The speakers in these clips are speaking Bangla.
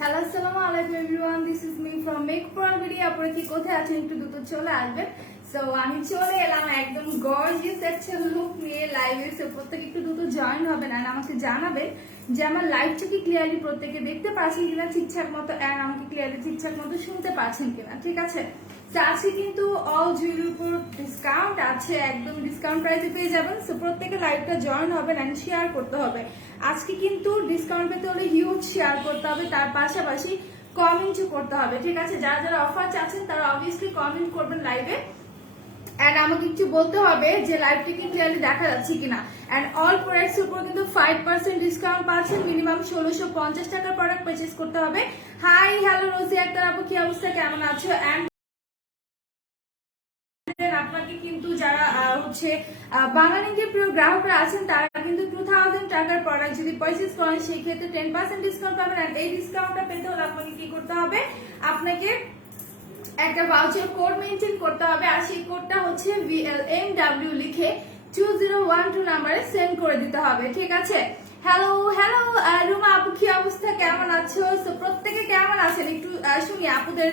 হ্যালো আসসালামু আলাইকুম everyone, this is me from make for video. আপনারা কি কোথায় আছেন একটু দ্রুত চলে আসবেন। সো আমি চলে এলাম একদম গর্জিয়াস একটা লুক নিয়ে লাইভে। সো প্রত্যেকে একটু দ্রুত জয়েন হবেন আর আমাকে জানাবেন যে আমার লাইভটা কি ক্লিয়ারলি প্রত্যেকে দেখতে পাচ্ছেন কিনা ঠিকঠাক মতো, আর আমাকে ক্লিয়ারলি ঠিকঠাক মতো শুনতে পাচ্ছেন কিনা। ঠিক আছে, তো আজকে কিন্তু অল জুয়েলারির উপর ডিসকাউন্ট আছে, একদম ডিসকাউন্ট প্রাইসে পেয়ে যাবেন। সো প্রত্যেকে লাইভটা জয়েন হবেন এন্ড শেয়ার করতে হবে। আজকে কিন্তু ডিসকাউন্ট পেতে হলে হিউজ শেয়ার করতে হবে, তার পাশাপাশি কমেন্টও করতে হবে। ঠিক আছে, যারা যারা অফার চাচ্ছেন তারা অবভিয়াসলি কমেন্ট করবেন লাইভে, এন্ড আমাকে একটু বলতে হবে যে লাইভটা কি ক্লিয়ারলি দেখা যাচ্ছে কিনা। এন্ড অল প্রোডাক্টস উপর কিন্তু 5% ডিসকাউন্ট পাচ্ছেন। মিনিমাম 1650 টাকার প্রোডাক্ট পারচেজ করতে হবে। হাই হ্যালো রোজি আক্তার আপু, কি অবস্থা, কেমন আছো? এন্ড আপনাকে কিন্তু যারা হচ্ছে বাঙালিদের প্রিয় গ্রাহকরা আছেন তারা কিন্তু 2000 টাকার প্রোডাক্ট যদি পারচেজ করেন সেই ক্ষেত্রে 10% ডিসকাউন্ট পাবেন। আর এই ডিসকাউন্টটা পেতে হলে আপনাকে কি করতে হবে, আপনাকে একটা ভাউচার কোড মেনটেন করতে হবে। আর সেই কোডটা হচ্ছে VLMW লিখে 2012 নাম্বারে সেন্ড করে দিতে হবে। ঠিক আছে, হ্যালো হ্যালো রুমা আপু, কি অবস্থা, কেমন আছো? তো প্রত্যেকে কেমন আছেন একটু শুনি আপুদের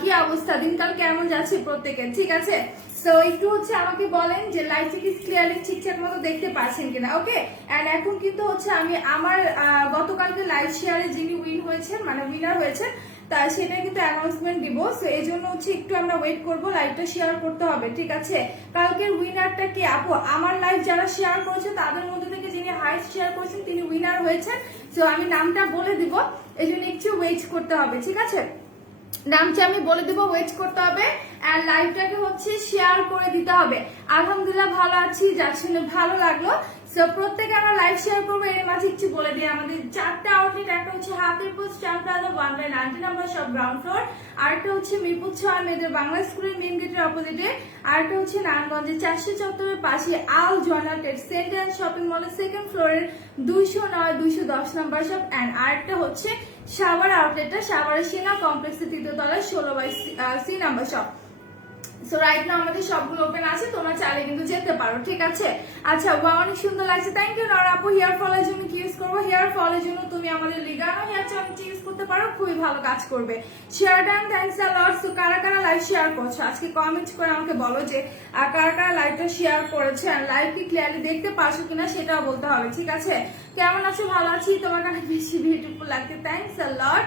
কি অবস্থা, দিনকাল কেমন যাচ্ছে প্রত্যেকের। ঠিক আছে, সো একটু হচ্ছে আমাকে বলেন যে লাইভটা কি ক্লিয়ারলি ঠিকঠাক মতো দেখতে পাচ্ছেন কিনা। ওকে, এন্ড এখন কিন্তু হচ্ছে আমি আমার গতকালকে লাইভ শেয়ারে যিনি উইন হয়েছেন মানে উইনার হয়েছেন তা সেটা কিন্তু অ্যানাউন্সমেন্ট দিব। সো এই জন্য হচ্ছে একটু আমরা ওয়েট করবো, লাইভটা শেয়ার করতে হবে। ঠিক আছে, কালকের উইনারটা কি আপু, আমার লাইভ যারা শেয়ার করেছে তাদের মধ্যে থেকে যিনি হাইস্ট শেয়ার করেছেন তিনি উইনার হয়েছেন। সো আমি নামটা বলে দিব, এই জন্য একটু ওয়েট করতে হবে। ঠিক আছে, নামটা আমি বলে দিব, ওয়েট করতে হবে আর লাইভটাকে হচ্ছে শেয়ার করে দিতে হবে। আলহামদুলিল্লাহ ভালো আছি, যার শুনে ভালো লাগলো। সো প্রত্যেকে আমরা লাইভ শেয়ার করবো। এর মাঝে একটু বলে দিই আমাদের 4টা আউটলেট, একটা হচ্ছে হাতের পোস্ট চান প্লাজা 1/90 নাম্বার সব গ্রাউন্ড ফ্লোর, আরেকটা হচ্ছে মিরপুর 6 মেয়েদের বাংলা স্কুলের মেন গেটের অপোজিটে, আরেকটা হচ্ছে নারায়ণগঞ্জের 400 চত্বরের পাশে আল জয়নাল ট্রেড সেন্টার শপিং মলের সেকেন্ড ফ্লোরের 209 210 নাম্বার শপ, এন্ড আরেকটা হচ্ছে সাভার আউটলেটটা সাভারের সেনা কমপ্লেক্সের 3য় তলায় 16/C number shop. So right now আমাদের সবগুলো ওপেন আছে, তোমরা চাইলে কিন্তু যেতে পারো। ঠিক আছে, আচ্ছা ওয়া অনেক সুন্দর লাগছে, থ্যাংক ইউ নর আপু। হেয়ার ফলের জন্য কি ইউজ করবো? হেয়ার ফলের জন্য তুমি আমাদের লিগানো হেয়ার চার্মটি ইউজ করতে পারো, খুবই ভালো কাজ করবে। Share done, thanks a lot. So কারা কারা লাইভ শেয়ার করছো আজকে কমেন্ট করে আমাকে বলো যে কারা কারা লাইভটা শেয়ার করেছে আর লাইভ কি ক্লিয়ারলি দেখতে পারছো কিনা সেটাও বলতে হবে। ঠিক আছে, কেমন আছো? ভালো আছি, তোমার অনেক বেশি বিউটিফুল লাগছে, থ্যাংকস আ লট।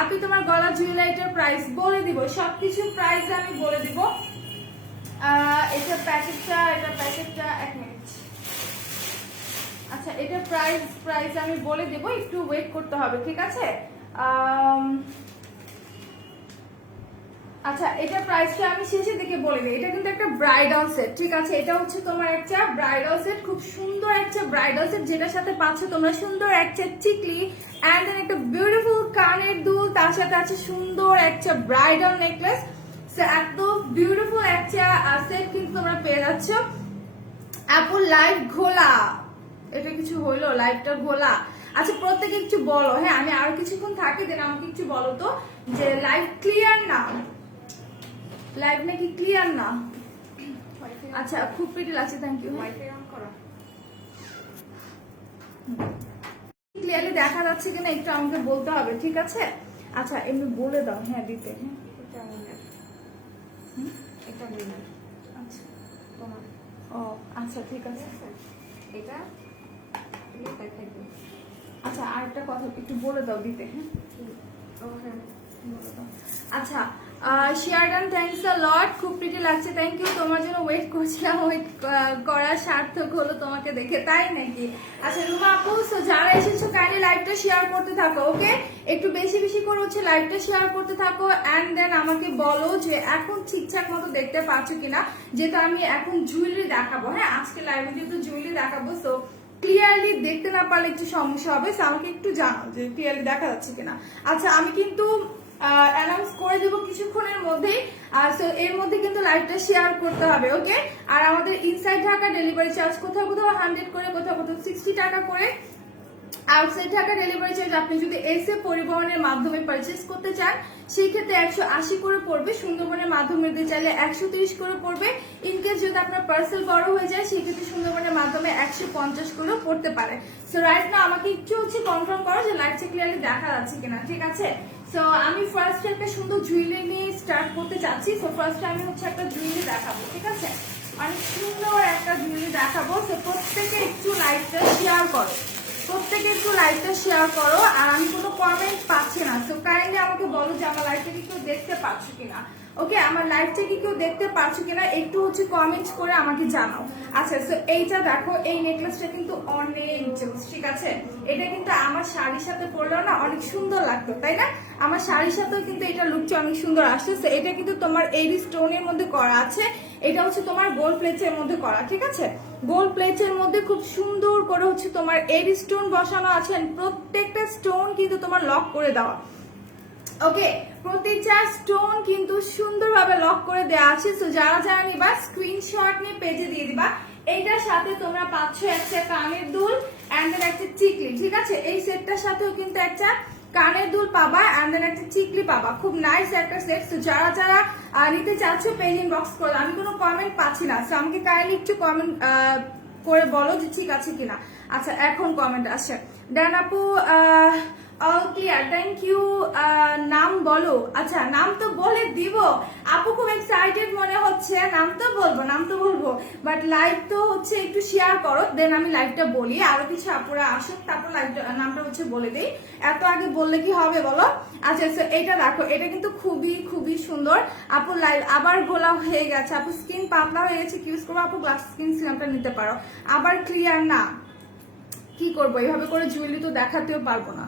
আপনি তোমার গলা জুয়েলারিটার প্রাইস বলে দিব, সবকিছু প্রাইস আমি বলে দিব। এটা প্যাকেটটা এক মিনিট। আচ্ছা এটা প্রাইস আমি বলে দেবো, একটু ওয়েট করতে হবে। ঠিক আছে, আচ্ছা এটা প্রাইসটা আমি শেষের দিকে বলে দিই। এটা কিন্তু একটা ব্রাইডাল সেট। ঠিক আছে, এটা হচ্ছে তোমার একটা ব্রাইডাল সেট, খুব সুন্দর একটা ব্রাইডাল সেট, যেটার সাথে পাচ্ছ তোমরা সুন্দর একটা টিকলি এন্ড দেন একটা বিউটিফুল কানের দুল, তার সাথে আছে সুন্দর একটা ব্রাইডাল নেকলেস। এত বিউটিফুল একটা সেট কিন্তু তোমরা পেয়ে যাচ্ছ। আপু লাইভ ঘোলা, এটা কিছু হইলো লাইভটা ঘোলা? আচ্ছা প্রত্যেকে একটু বলো, হ্যাঁ আমি আর কিছুক্ষণ থাকি, দেন আমাকে একটু বলো তো যে লাইভ ক্লিয়ার না, লাইভ নাকি ক্লিয়ার না? আচ্ছা খুব প্রিটি লাগছে, থ্যাংক ইউ। ক্লিয়ারলি দেখা যাচ্ছে কিনা একটু আমাকে বলতে হবে। ঠিক আছে, আচ্ছা এমনি বলে দাও, হ্যাঁ দিতে। হ্যাঁ এটা উইনার, আচ্ছা তোমার। ও আচ্ছা ঠিক আছে। এটা দেখাই দিই। আচ্ছা আরেকটা কথা একটু বলে দাও দিতে। হ্যাঁ ও হ্যাঁ বলে দাও। আচ্ছা শেয়ার ডান, থ্যাংকস আ লট, খুব প্রিটি লাগছে, থ্যাংক ইউ। তোমার জন্য ওয়েট করছিলাম, ওয়েট করা সার্থক হলো তোমাকে দেখে, তাই নাকি? আচ্ছা রুমা আপু, সো যারা এসেছো কাইন্ডলি লাইভটা শেয়ার করতে থাকো। ওকে, একটু বেশি বেশি করে হচ্ছে লাইভটা শেয়ার করতে থাকো এন্ড দেন আমাকে বলো যে এখন ঠিকঠাক মতো দেখতে পাচ্ছ কিনা, যেহেতু আমি এখন জুয়েলারি দেখাবো। হ্যাঁ আজকে লাইভে যেহেতু জুয়েলারি দেখাবো, সো ক্লিয়ারলি দেখতে না পারলে একটু সমস্যা হবে। সো আমাকে একটু জানাও যে ক্লিয়ারলি দেখা যাচ্ছে কিনা। আচ্ছা আমি কিন্তু অ্যানাউন্স করে দেবো কিছুক্ষণের মধ্যেই, সো এর মধ্যে কিন্তু লাইভটা শেয়ার করতে হবে। ওকে, আর আমাদের ইনসাইড ঢাকা ডেলিভারি চার্জ কোথাও কোথাও 100 করে, কোথাও কোথাও 60 টাকা করে। আউটসাইড ঢাকা ডেলিভারি চার্জ আপনি যদি এসে পরিবহনের মাধ্যমে পারচেস করতে চান সেই ক্ষেত্রে 180 করে পড়বে, সুন্দরবনের মাধ্যমে নিতে চাইলে 130 করে পড়বে। ইনকেস যদি আপনার পার্সেল বড় হয়ে যায় সেই ক্ষেত্রে সুন্দরবনের মাধ্যমে 150 করেও পড়তে পারে। সো রাইট না আমাকে একটু কনফার্ম করো যে লাইটটা ক্লিয়ারলি দেখা যাচ্ছে কিনা, ঠিক আছে? সো আমি ফার্স্ট একটা সুন্দর জুয়েলারি নিয়ে স্টার্ট করতে চাচ্ছি। সো ফার্স্ট আমি একটা জুয়েলারি দেখাবো, ঠিক আছে? অনেক সুন্দর একটা জুয়েলারি দেখাবো। সো প্রত্যেকে একটু লাইটটা শেয়ার করো, প্রত্যেকে একটু লাইভটা শেয়ার করো। আর আমি কোনো কমেন্ট পাচ্ছি না, তো কাইন্ডলি আমাকে বলো যে আমার লাইভটা কি কেউ দেখতে পাচ্ছ কিনা। ওকে, আমার লাইভটা কি কেউ দেখতে পাচ্ছ কিনা একটু কমেন্টস করে আমাকে জানাও। আচ্ছা, তো এইটা দেখো, এই নেকলেসটা কিন্তু অনেক জোস, ঠিক আছে? এটা কিন্তু আমার শাড়ির সাথে পরলেও না অনেক সুন্দর লাগতো, তাই না? আমার শাড়ির সাথেও কিন্তু এটা লুকটা অনেক সুন্দর আসছে। তো এটা কিন্তু তোমার এই স্টোনের মধ্যে করা আছে, এটা তোমার গোল্ড প্লেটের মধ্যে করা, ঠিক আছে? গোল্ড প্লেটের মধ্যে খুব সুন্দর করে তোমার এর স্টোন বসানো আছে। প্রত্যেকটা স্টোন কিন্তু তোমার লক করে দেওয়া। ওকে, প্রতিটা স্টোন কিন্তু সুন্দরভাবে লক করে দেওয়া আছে। তো যারা যারা নিবা স্ক্রিনশট নিয়ে পেজে দিয়ে দিবা। এইটার সাথে তোমরা পাচ্ছ একটা কানের দুল এন্ড দেন একটা চিকলি, ঠিক আছে? এই সেটটার সাথেও কিন্তু একটা কানের দুল পাবা এন্ড দেন একটা চিকলি পাবা। খুব নাইস একটা সেট। তো যারা যারা নিতে চাচ্ছ পেজ ইনবক্স করো। আমি কোনো কমেন্ট পাচ্ছি না, সো আমাকে কাইন্ডলি একটু কমেন্ট করে বলো যে ঠিক আছে কিনা। আচ্ছা, এখন কমেন্ট আসে। ডান আপু, অল ক্লিয়ার, থ্যাংক ইউ। নাম বলো। আচ্ছা, নাম তো বলে দিব আপু, খুব এক্সাইটেড মনে হচ্ছে। নাম তো বলবো, বাট লাইভ তো একটু শেয়ার করো, দেন আমি লাইভটা বলি। আরো কিছু আপুরা আসুক, তারপর লাইভটা নামটা বলে দিই। এত আগে বললে কি হবে বলো? আচ্ছা, এটা দেখো, এটা কিন্তু খুবই খুবই সুন্দর। আপু লাইভ আবার গোলা হয়ে গেছে, আপু স্কিন পাতলা হয়ে গেছে, ইউজ করবো আপু, গ্লাস স্কিন সিরামটা নিতে পারো। আবার ক্লিয়ার না, কি করবো? এইভাবে করে জুয়েলারি তো দেখাতেও পারবো না।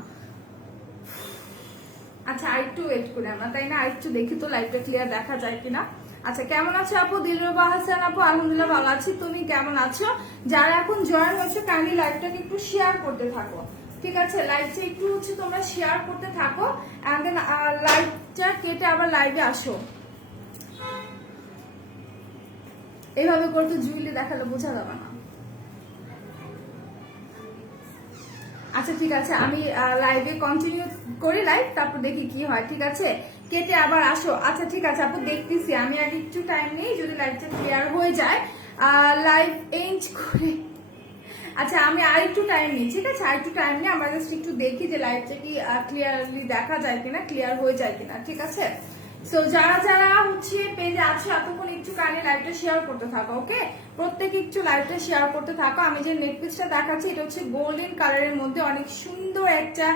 আচ্ছা, আরেকটু ওয়েট করি আমরা, তাই না? আরেকটু দেখি তো লাইভটা ক্লিয়ার দেখা যায় কিনা। আচ্ছা, কেমন আছো আপু? দিলরুবা হাসান আপু, আলহামদুলিল্লাহ ভালো আছি, তুমি কেমন আছো? যারা এখন জয়েন হয়েছো কাইন্ডলি লাইভটাকে একটু শেয়ার করতে থাকো, ঠিক আছে? লাইভটা একটু তোমরা শেয়ার করতে থাকো এন্ড দেন লাইভটা কেটে আবার লাইভে আসো। এইভাবে করতে জুয়েলারি দেখালে বোঝা যাবে না। আচ্ছা, ঠিক আছে, আমি লাইভে কন্টিনিউ করি লাইভ, তারপর দেখি কি হয়, ঠিক আছে? কেটে আবার আসো। আচ্ছা, ঠিক আছে আপু, দেখতেছি। আমি আগে একটু টাইম নেই, যদি লাইভটা ক্লিয়ার হয়ে যায় লাইভ এন্ড করে। আচ্ছা, আমি আর একটু টাইম নিই, ঠিক আছে? আর একটু টাইম নিই, আমরা জাস্ট একটু দেখি যে লাইভটা কি ক্লিয়ারলি দেখা যায় কিনা, ক্লিয়ার হয়ে যায় কিনা, ঠিক আছে? সো যারা যারা পেজে আছো এতক্ষণ একটু কানে লাইভটা শেয়ার করতে থাকো। ওকে, প্রত্যেকে একটু লাইভটা শেয়ার করতে থাকো। আমি যে নেকপিসটা দেখাচ্ছি এটা গোল্ডেন কালারের মধ্যে অনেক সুন্দর একটা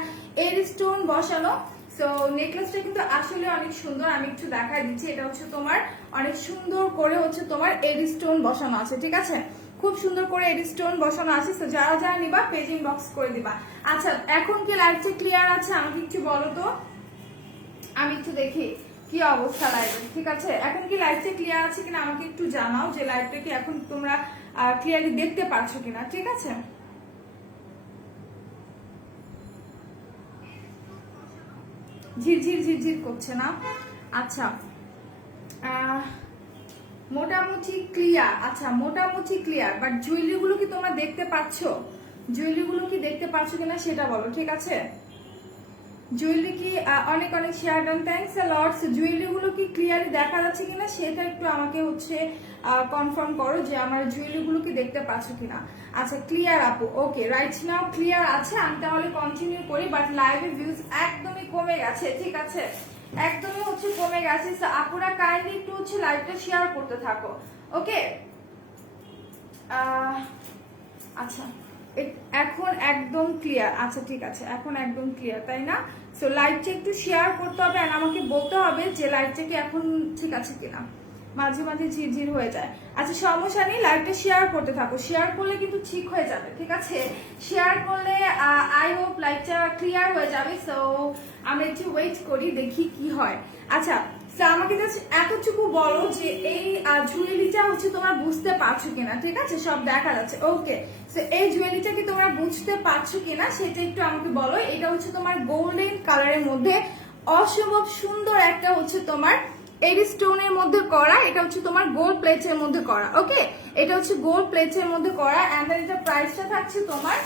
এর স্টোন বসানো। সো নেকলেসটা কিন্তু আসলে অনেক সুন্দর, আমি একটু দেখাই দিচ্ছি। এটা তোমার অনেক সুন্দর করে তোমার এর স্টোন বসানো আছে, ঠিক আছে? খুব সুন্দর করে এর স্টোন বসানো আছে। তো যারা যারা নিবা পেজ ইনবক্স করে দিবা। আচ্ছা, এখন কি লাইভটা ক্লিয়ার আছে আমাকে একটু বলো তো, আমি একটু দেখি কি অবস্থা লাইভে, ঠিক আছে? এখন কি লাইভটা ক্লিয়ার আছে কিনা আমাকে একটু জানাও, যে লাইভটা কি এখন তোমরা ক্লিয়ারলি দেখতে পাচ্ছ কিনা, ঠিক আছে? ঝিরঝির ঝিরঝির করছে না? আচ্ছা, মোটামুটি ক্লিয়ার। আচ্ছা, মোটামুটি ক্লিয়ার, বাট জুয়েলারি গুলো কি তোমরা দেখতে পাচ্ছ? জুয়েলারি গুলো কি দেখতে পাচ্ছ কিনা সেটা বলো, ঠিক আছে? জুয়েলারি কি অনেক অনেক share done, thanks a lot. Jewellery গুলো কি ক্লিয়ারলি দেখা যাচ্ছে কিনা সেটা একটু আমাকে কনফার্ম করো, যে আমার জুয়েলারি গুলো কি দেখতে পাচ্ছ কিনা। আচ্ছা, ক্লিয়ার আপু, ওকে, রাইট নাও ক্লিয়ার আছে। আমি তাহলে কন্টিনিউ করি, বাট লাইভে ভিউজ একদমই কমে গেছে, ঠিক আছে? একদমই কমে গেছে। আপুরা কাইন্ডলি একটু লাইভটা শেয়ার করতে থাকো। ওকে, আচ্ছা, এখন একদম ক্লিয়ার। আচ্ছা, ঠিক আছে, এখন একদম ক্লিয়ার, তাই না? সো লাইভটা একটু শেয়ার করতে হবে আর আমাকে বলতে হবে যে লাইভটা কি এখন ঠিক আছে কিনা। মাঝে মাঝে ঝিরঝির হয়ে যায়। আচ্ছা, সমস্যা নেই, লাইভটা শেয়ার করতে থাকো। শেয়ার করলে কিন্তু ঠিক হয়ে যাবে, ঠিক আছে? শেয়ার করলে আই হোপ লাইভটা ক্লিয়ার হয়ে যাবে। সো আমরা একটু ওয়েট করি, দেখি কি হয়। আচ্ছা, আমাকে জাস্ট এতটুকু বলো যে এই জুয়েলারিটা তোমরা বুঝতে পারছো কিনা, ঠিক আছে? সব দেখা যাচ্ছে, ওকে। সো এই জুয়েলারিটা কি তোমরা বুঝতে পারছো কিনা সেটা একটু আমাকে বলো। এটা তোমার গোল্ডেন কালারের মধ্যে অসম্ভব সুন্দর একটা তোমার এর স্টোনের মধ্যে করা। এটা তোমার গোল্ড প্লেটের মধ্যে করা। ওকে, এটা গোল্ড প্লেটের মধ্যে করা। এন্ড এটা প্রাইসটা থাকছে তোমার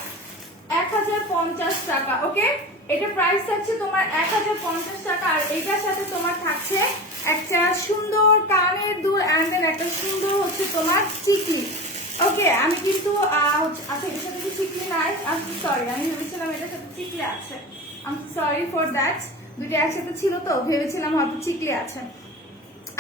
1050 টাকা। ওকে, এটা প্রাইস থাকছে তোমার 1050 টাকা। আর এটার সাথে তোমার থাকছে একটা সুন্দর কানের দুল এন্ড দেন একটা সুন্দর হচ্ছে তোমার টিকলি। ওকে, আমি কিন্তু আচ্ছা এটার সাথে কি টিকলি নাই? আমি সরি, আমি ভেবেছিলাম এটার সাথে টিকলি আছে। I am sorry for that, দুটো একসাথে ছিল তো ভেবেছিলাম হয়তো টিকলি আছে।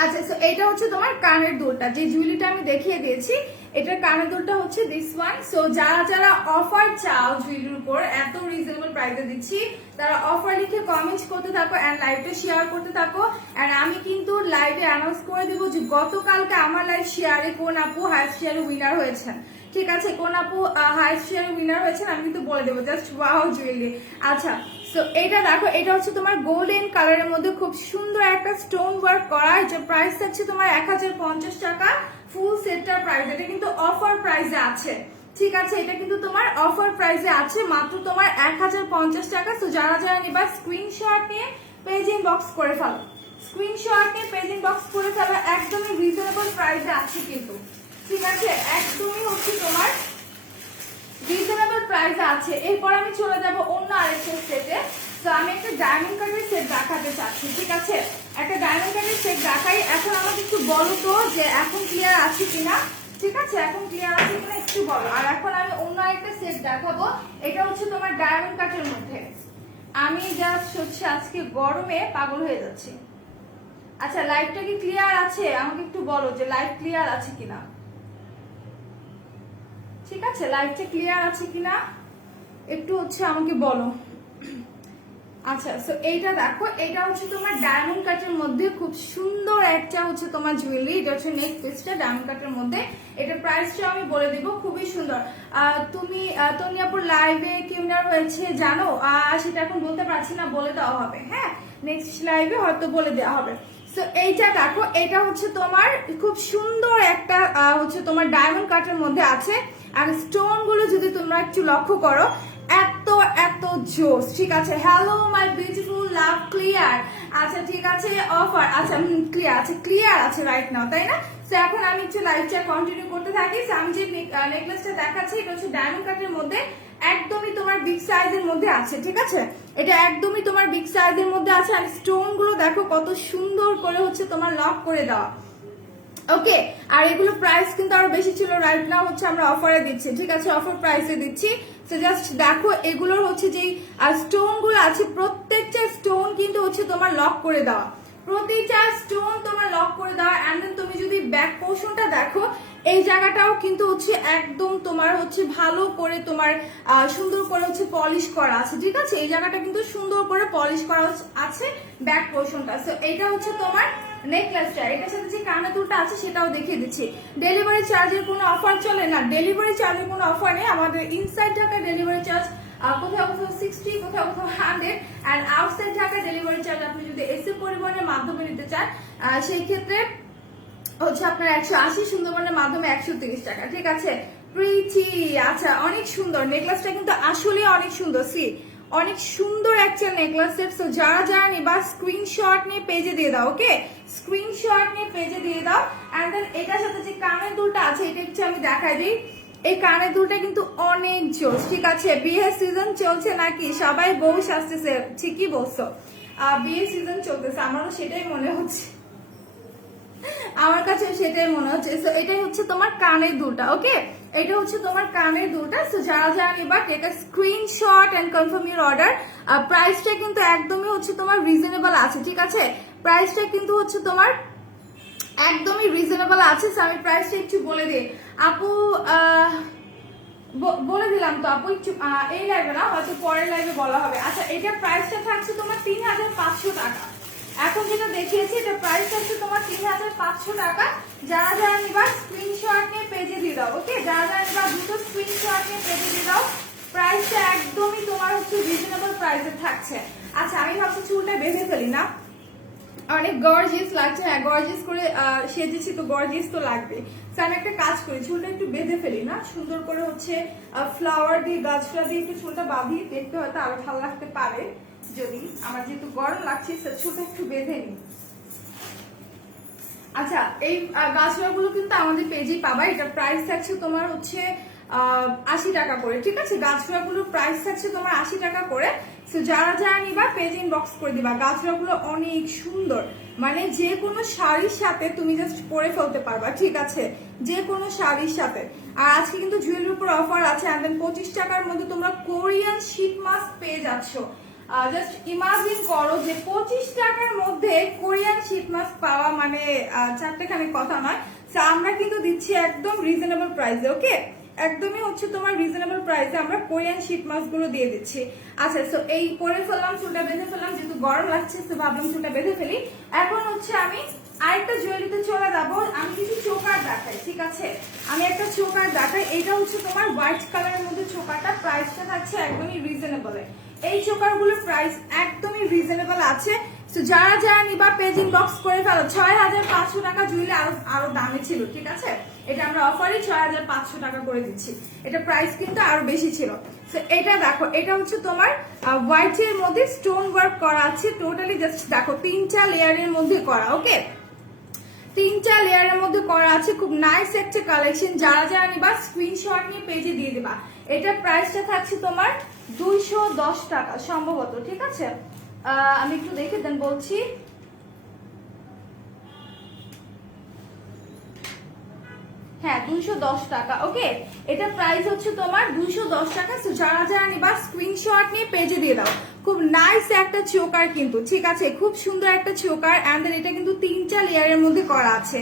আচ্ছা, তো এটা হচ্ছে তোমার কানের দুলটা, যে জুয়েলারিটা আমি দেখিয়ে দিয়েছি এটার কানের দুলটা হচ্ছে দিস ওয়ান। সো যারা যারা অফার চাও জুয়েলারির উপর এত রিজনেবল প্রাইসে দিচ্ছি, তারা অফার লিখে কমেন্টস করতে থাকো এন্ড লাইভটা শেয়ার করতে থাকো। এন্ড আমি কিন্তু লাইভে অ্যানাউন্স করে দেবো যে গতকালকে আমার লাইভ শেয়ারে কোন আপু হাইস্ট শেয়ারে উইনার হয়েছেন। ঠিক আছে, কোন আপু হাইস্ট শেয়ারে উইনার হয়েছেন আমি কিন্তু বলে দেবো। Just wow jewellery. আচ্ছা, সো এটা দেখো, এটা হচ্ছে তোমার গোল্ডেন কালারের মধ্যে খুব সুন্দর একটা স্টোন ওয়ার্ক করা। এটা প্রাইস থাকছে তোমার 1050 টাকা। ফুল সেটটার প্রাইস, এটা কিন্তু অফার প্রাইসে আছে। ঠিক আছে, এটা কিন্তু তোমার অফার প্রাইসে আছে মাত্র তোমার 1050 টাকা। তো যারা যারা নিবা স্ক্রিনশট নিয়ে পেজ ইনবক্স করে ফেলো, স্ক্রিনশট নিয়ে পেজ ইনবক্স করে ফেলো। একদমই রিজনেবল প্রাইসে আছে কিন্তু। ঠিক আছে, একদমই হচ্ছে তোমার রিজনেবল প্রাইসে আছে। এরপর আমি চলে যাব অন্য আরেকটা সেটে। তো আমি একটা ডায়মন্ড কাটের সেট দেখাতে চাচ্ছি। ঠিক আছে, একটা ডায়মন্ড কাটের সেট দেখাই। এখন আমাকে একটু বলো তো যে এখন ক্লিয়ার আছে কিনা। ঠিক আছে, এখন ক্লিয়ার আছে কিনা একটু বলো। আর এখন আমি অন্য আরেকটা সেট দেখাবো। এটা হচ্ছে তোমার ডায়মন্ড কাটের মধ্যে। আমি জাস্ট হচ্ছে আজকে গরমে পাগল হয়ে যাচ্ছি। আচ্ছা, লাইভটা কি ক্লিয়ার আছে? আমাকে একটু বলো যে লাইভ ক্লিয়ার আছে কিনা। ঠিক আছে, লাইভটা ক্লিয়ার আছে কিনা একটু হচ্ছে আমাকে বলো। আচ্ছা, সো এইটা দেখো, এটা হচ্ছে তোমার ডায়মন্ড কাটের মধ্যে খুব সুন্দর একটা হচ্ছে তোমার জুয়েলারি। এটা হচ্ছে নেক পিসটা ডায়মন্ড কাটের মধ্যে। এটার প্রাইসটা আমি বলে দিব, খুবই সুন্দর। তুমি তনিয়াপুর লাইভে কি উইনার হয়েছে জানো? সেটা এখন বলতে পারছি না, বলে দেওয়া হবে। হ্যাঁ, নেক্সট লাইভে হয়তো বলে দেওয়া হবে। সো এইটা দেখো, এটা হচ্ছে তোমার খুব সুন্দর একটা হচ্ছে তোমার ডায়মন্ড কাটের মধ্যে আছে। আর স্টোন গুলো যদি তোমরা একটু লক্ষ্য করো, এত এত জোস। ঠিক আছে, hello my beautiful love clear. আচ্ছা ঠিক আছে, অফার আচ্ছা ক্লিয়ার আছে, ক্লিয়ার আছে রাইট নাও, তাই না? তো এখন আমি একটু লাইভটা কন্টিনিউ করতে থাকি। আমি যে নেকলেসটা দেখাচ্ছি এটা হচ্ছে ডায়মন্ড কাটের মধ্যে, একদমই তোমার বিগ সাইজের মধ্যে আছে। ঠিক আছে, এটা একদমই তোমার বিগ সাইজের মধ্যে আছে। আর স্টোন গুলো দেখো কত সুন্দর করে হচ্ছে তোমার লক করে দেওয়া। ওকে, আর এগুলো প্রাইস কিন্তু আরো বেশি ছিল, রাইট নাও হচ্ছে আমরা অফারে দিচ্ছি। ঠিক আছে, অফার প্রাইসে দিচ্ছি। তো জাস্ট দেখো, এগুলোর হচ্ছে যে স্টোন গুলো আছে প্রত্যেকটা স্টোন কিন্তু হচ্ছে তোমার লক করে দেওয়া, প্রতিটা স্টোন তোমার লক করে দেওয়া। এন্ড দেন তুমি যদি ব্যাক পোর্শনটা দেখো, এই জায়গাটাও কিন্তু হচ্ছে একদম তোমার হচ্ছে ভালো করে তোমার সুন্দর করে হচ্ছে পলিশ করা আছে। ঠিক আছে, এই জায়গাটা কিন্তু সুন্দর করে পলিশ করা আছে ব্যাক পোর্শনটা। সো এটা হচ্ছে তোমার নেকলেসটা। এটার সাথে যে কানের দুলটা আছে সেটাও দেখিয়ে দিচ্ছি। ডেলিভারি চার্জের কোনো অফার চলে না, ডেলিভারি চার্জের কোনো অফার নেই। আমাদের ইনসাইড ঢাকা ডেলিভারি চার্জ কোথাও কোথাও 60, কোথাও কোথাও 100, and outside Dhaka delivery charge আপনি যদি এসি পরিবহনের মাধ্যমে নিতে চান সেই ক্ষেত্রে হচ্ছে আপনার 180, সুন্দরবনের মাধ্যমে 130 টাকা। ঠিক আছে, প্রিটি। আচ্ছা, অনেক সুন্দর নেকলেসটা, কিন্তু আসলে অনেক সুন্দর। সি, অনেক সুন্দর একটা নেকলেস সেট। সো যারা যারা নিবা স্ক্রিনশট নিয়ে পেজে দিয়ে দাও। ওকে, স্ক্রিনশট নিয়ে পেজে দিয়ে দাও। এন্ড দেন এটার সাথে যে কানের দুলটা আছে এটা হচ্ছে আমি দেখাই দিই। এই কানের দুলটা কিন্তু অনেক জোস। ঠিক আছে, বিয়ের সিজন চলছে নাকি, সবাই বউ সাজতেছে। ঠিকই বলছো, বিয়ের সিজন চলতেছে, আমারও সেটাই মনে হচ্ছে, আমার কাছে সেটাই মনে হচ্ছে। সো এটাই হচ্ছে তোমার কানের দুলটা। ওকে, এটা হচ্ছে তোমার কানের দুলটা। সো যারা যারা নিবা take a screenshot and confirm your order. প্রাইসটা কিন্তু একদমই হচ্ছে তোমার রিজনেবল আছে। ঠিক আছে, প্রাইসটা কিন্তু হচ্ছে তোমার একদমই রিজনেবল আছে। সো আমি প্রাইসটা একটু বলে দিই আপু, বলে দিলাম তো আপু, একটু এই লাইভে না, হয়তো পরের লাইভে বলা হবে। আচ্ছা, এটা প্রাইসটা থাকছে তোমার 3500 টাকা। এখন যেটা দেখিয়েছি এটা প্রাইস হচ্ছে তোমার 3500 টাকা। যারা যারা নিবা স্ক্রিনশট নিয়ে পেজে দিয়ে দাও। ওকে, যারা যারা নিবা দুটো স্ক্রিনশট নিয়ে পেজে দিয়ে দাও। প্রাইসটা একদমই তোমার হচ্ছে রিজনেবল প্রাইসে থাকছে। আচ্ছা, আমি ভাবছি চুলটা বেঁধে ফেলি না, অনেক গর্জিয়াস লাগছে। হ্যাঁ, গর্জিয়াস করে সেজেছি তো গর্জিয়াস তো লাগবে। আমি একটা কাজ করি, চুলটা একটু বেঁধে ফেলি না, সুন্দর করে হচ্ছে ফ্লাওয়ার দিয়ে গাছটা দিয়ে একটু চুলটা বাঁধি, দেখতে হয়তো আরো ভালো লাগতে পারে। যদি আমার যেহেতু গরম লাগছে চুলটা একটু বেঁধে নিই। আচ্ছা, এই গাছগুলো কিন্তু আমাদের পেজেই পাবা। এটা প্রাইস থাকছে তোমার হচ্ছে 80 টাকা করে, ঠিক আছে। গাছড়াগুলোর প্রাইস থাকছে তোমার 80 টাকা করে। তো যারা যারা নিবা পেজ ইনবক্স করে দিবা। গাছড়াগুলো অনেক সুন্দর, মানে যে কোনো শাড়ির সাথে তুমি জাস্ট পরে ফেলতে পারবা, ঠিক আছে, যে কোনো শাড়ির সাথে। আর আজকে কিন্তু জুয়েলারির উপর অফার আছে, and then 25 টাকার মধ্যে তোমরা কোরিয়ান শীট মাস্ক পেয়ে যাচ্ছ। জাস্ট ইমাজিন করো যে 25 টাকার মধ্যে কোরিয়ান শীট মাস্ক পাওয়া মানে চারটেখানি কথা নয়। তো আমরা কিন্তু দিচ্ছি একদম রিজনেবল প্রাইসে, ওকে, একদমই হচ্ছে তোমার রিজনেবল প্রাইসে আমরা কোরিয়ান শীট মাস্ক গুলো দিয়ে দিচ্ছি। আচ্ছা, সো এই পরে ফেললাম, চুলটা বেঁধে ফেললাম, যেহেতু গরম লাগছে তো ভাবলাম চুলটা বেঁধে ফেলি। এখন হচ্ছে আমি আরেকটা জুয়েলারিতে চলে যাবো। আমি কিছু চোকার দেখাই, ঠিক আছে, আমি একটা চোকার দেখাই। এটা হচ্ছে তোমার হোয়াইট কালারের মধ্যে চোকারটা, প্রাইসটা থাকছে একদমই রিজনেবল। এই চোকার গুলোর প্রাইস একদমই রিজনেবল আছে। তো যারা যারা নিবা পেজ ইনবক্স করে ফেলো। 6500 টাকা জুয়েলারি আরো দামে ছিল, ঠিক আছে, এটা আমরা অফারে 6500 টাকা করে দিচ্ছি। এটা প্রাইস কিন্তু আরো বেশি ছিল। তো এটা দেখো, এটা হচ্ছে তোমার হোয়াইট এর মধ্যে স্টোন ওয়ার্ক করা আছে টোটালি। জাস্ট দেখো 3টা লেয়ারের মধ্যে করা, ওকে, 3টা লেয়ারের মধ্যে করা আছে। খুব নাইস একটা কালেকশন। যারা যারা নিবা স্ক্রিনশট নিয়ে পেজে দিয়ে দিবা। এটা প্রাইসটা থাকছে তোমার 210 টাকা সম্ভবত, ঠিক আছে। আমি একটু দেখে দেন বলছি। হ্যাঁ, 210 টাকা, ওকে। এটা প্রাইস হচ্ছে তোমার 210 টাকা। তো যারা যারা নিবা স্ক্রিনশট নিয়ে পেজে দিয়ে দাও। খুব নাইস একটা চোকার কিন্তু, ঠিক আছে, খুব সুন্দর একটা চোকার। এন্ড দেন এটা কিন্তু 3টা লেয়ারের মধ্যে করা আছে।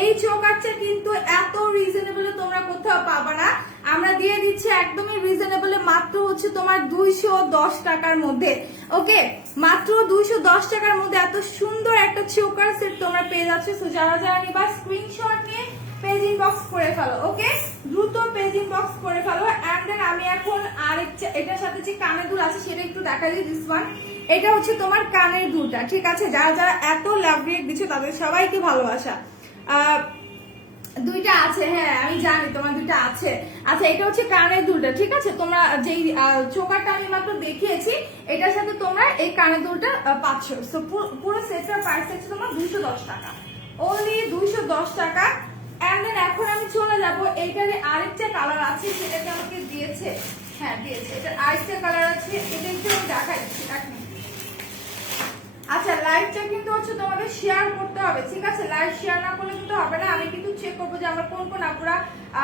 এই চোকারটা কিন্তু এত রিজনেবল তোমরা কোথাও পাবা না। আমরা দিয়ে দিচ্ছি একদমই রিজনেবল, মাত্র হচ্ছে তোমার 210 টাকার মধ্যে, ওকে, মাত্র 210 টাকার মধ্যে এত সুন্দর একটা চোকার সেট তোমরা পেয়ে যাচ্ছ। তো যারা যারা নিবা স্ক্রিনশট নিয়ে পেজ ইনবক্স করে ফেলো, ওকে, দ্রুত পেজ ইনবক্স করে ফেলো। এন্ড দেন আমি এখন আরেকটা, এটার সাথে যে কানের দুল আছে সেটা একটু দেখা দিই। দিস ওয়ান, এটা হচ্ছে তোমার কানের দুলটা, ঠিক আছে। যারা যারা এত লাভ রেট দিচ্ছে তাদের সবাইকে ভালোবাসা। দুইটা আছে, হ্যাঁ আমি জানি তোমার দুইটা আছে। আচ্ছা, এটা হচ্ছে কানের দুলটা, ঠিক আছে। তোমরা যেই চোকারটা আমি মাত্র দেখিয়েছি এটার সাথে তোমরা এই কানের দুলটা পাচ্ছ। তো পুরো সেটটার প্রাইস হচ্ছে তোমার 210 টাকা, অনলি 210 টাকা। এন্ড দেন এখন আমি চলে যাবো, এইটারে আরেকটা কালার আছে সেটাকে আমাকে দিয়েছে, হ্যাঁ দিয়েছে, এটার আরেকটা কালার আছে, এটা একটু আমি দেখাই দিচ্ছি। আচ্ছা, লাইভটা কিন্তু হচ্ছে তোমাদের শেয়ার করতে হবে, ঠিক আছে, লাইভ শেয়ার না করলে কিন্তু হবে না। আমি কিন্তু চেক করবো যে আমার কোন কোন আপুরা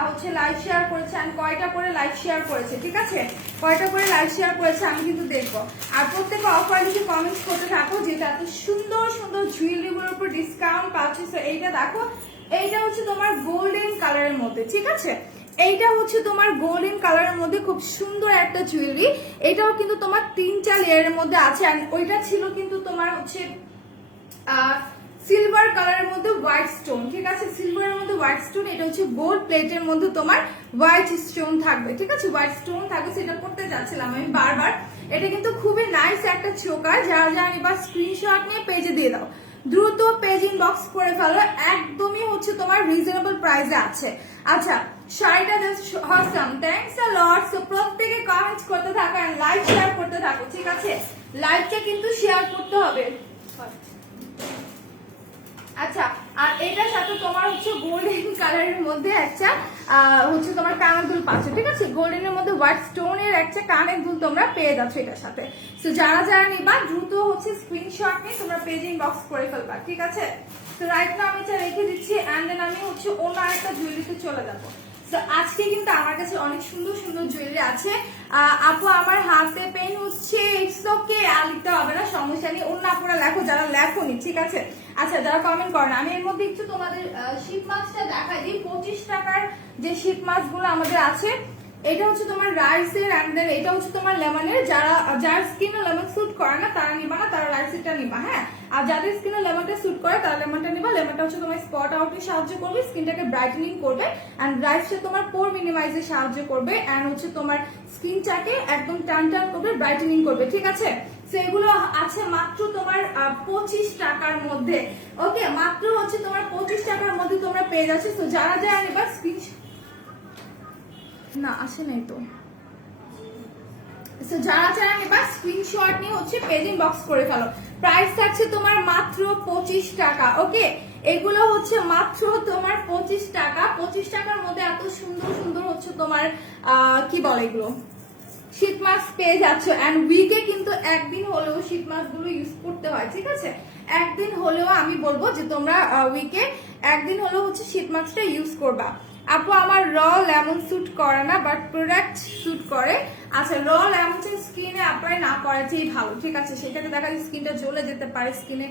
হচ্ছে লাইভ শেয়ার করেছে, আমি কয়টা করে লাইভ শেয়ার করেছে, ঠিক আছে, কয়টা করে লাইভ শেয়ার করেছে আমি কিন্তু দেখবো। আর প্রত্যেকে অফার লিখে কমেন্টস করতে থাকো, যেটা এত সুন্দর সুন্দর জুয়েলারি গুলোর উপর ডিসকাউন্ট পাচ্ছি। এইটা দেখো, এইটা হচ্ছে তোমার গোল্ডেন কালারের মধ্যে, ঠিক আছে, এইটা হচ্ছে তোমার গোল্ডেন কালারের মধ্যে খুব সুন্দর একটা জুয়েলারি। এটাও কিন্তু তোমার 3টা লেয়ারের মধ্যে আছে। আর ওইটা ছিল কিন্তু তোমার হচ্ছে সিলভার কালারের মধ্যে হোয়াইট স্টোন, ঠিক আছে, সিলভারের মধ্যে হোয়াইট স্টোন। এটা হচ্ছে গোল্ড প্লেটের মধ্যে তোমার হোয়াইট স্টোন থাকবে, ঠিক আছে, হোয়াইট স্টোন থাকবে। সেটা করতে যাচ্ছিলাম আমি বারবার। এটা কিন্তু খুবই নাইস একটা চোকার। যারা যারা এবার স্ক্রিনশট নিয়ে পেজে দিয়ে দাও, দ্রুত পেজ ইনবক্স করে ফেলো, একদমই হচ্ছে তোমার রিজনেবল প্রাইসে আছে। আচ্ছা, শাড়িটা just awesome, thanks a lot. So প্রত্যেকে কমেন্টস করতে থাকো এন্ড লাইক শেয়ার করতে থাকো, ঠিক আছে, লাইকটা কিন্তু শেয়ার করতে হবে। আচ্ছা, আর এটার সাথে তোমার হচ্ছে গোল্ডেন কালারের মধ্যে একটা হচ্ছে তোমার কানের দুল পাচ্ছ, ঠিক আছে, গোল্ডেনের মধ্যে হোয়াইট স্টোনের একটা কানের দুল তোমরা পেয়ে যাচ্ছ এটার সাথে। তো যারা যারা নিবা দ্রুত হচ্ছে স্ক্রিনশট নিয়ে তোমরা পেজ ইনবক্স করে ফেলবা, ঠিক আছে। তো রাইট নাও আমি এটা রেখে দিচ্ছি। এন্ড দেন আমি হচ্ছে অন্য আরেকটা জুয়েলারিতে চলে যাবো। তো আজকে কিন্তু আমার কাছে অনেক সুন্দর সুন্দর জুয়েলারি আছে। আপু আমার হাতে পেন হচ্ছে, ইটস ওকে, আর লিখতে হবে না, সমস্যা নেই, অন্য আপুরা লেখো যারা লেখোনি, ঠিক আছে। আচ্ছা, যারা কমেন্ট করেন, আমি এর মধ্যে একটু তোমাদের শীত মাছটা দেখাই দিই। 25 টাকার যে শীত মাছগুলো আমাদের আছে, এটা হচ্ছে তোমার রাইসের, এন্ড দেন এটা হচ্ছে তোমার লেমনের। যার স্কিনে লেমন স্যুট করে না তারা নিবা না, তারা রাইসেরটা নিবা, হ্যাঁ। আর যাদের স্কিনে লেমনটা স্যুট করে তারা লেমনটা নিবা। লেমনটা হচ্ছে তোমার স্পট আউটে সাহায্য করবে, স্কিনটাকে ব্রাইটেনিং করবে। এন্ড রাইসটা তোমার পোর মিনিমাইজে সাহায্য করবে, এন্ড হচ্ছে তোমার স্কিনটাকে একদম টান টান করবে, ব্রাইটেনিং করবে, ঠিক আছে। সেগুলো আছে মাত্র তোমার 25 টাকার মধ্যে, ওকে, মাত্র হচ্ছে তোমার 25 টাকার মধ্যে তোমরা পেয়ে যাচ্ছ। তো যারা যারা নিবা স্ক্রিনশট, না আসে নাই তো, যারা যারা নিবা স্ক্রিনশট নিয়ে হচ্ছে পেজ ইনবক্স করে ফেলো। প্রাইস থাকছে তোমার মাত্র 25 টাকা, ওকে। এগুলো হচ্ছে মাত্র তোমার 25 টাকা। 25 টাকার মধ্যে এত সুন্দর সুন্দর হচ্ছে তোমার কি বলে এগুলো শীত মাস্ক পেয়ে যাচ্ছ। এন্ড উইকে কিন্তু একদিন হলেও শীত মাস্ক গুলো ইউজ করতে হয়, ঠিক আছে? একদিন হলেও আমি বলবো যে তোমরা উইকে একদিন হলেও হচ্ছে শীত মাস্কটা ইউজ করবা। আপু আমার র লেমন স্যুট করে না, বাট প্রোডাক্ট স্যুট করে। আচ্ছা, র লেমন স্কিনে অ্যাপ্লাই না করাটাই ভালো, ঠিক আছে? সেটাতে দেখা যায় স্কিনটা জ্বলে যেতে পারে, স্কিনে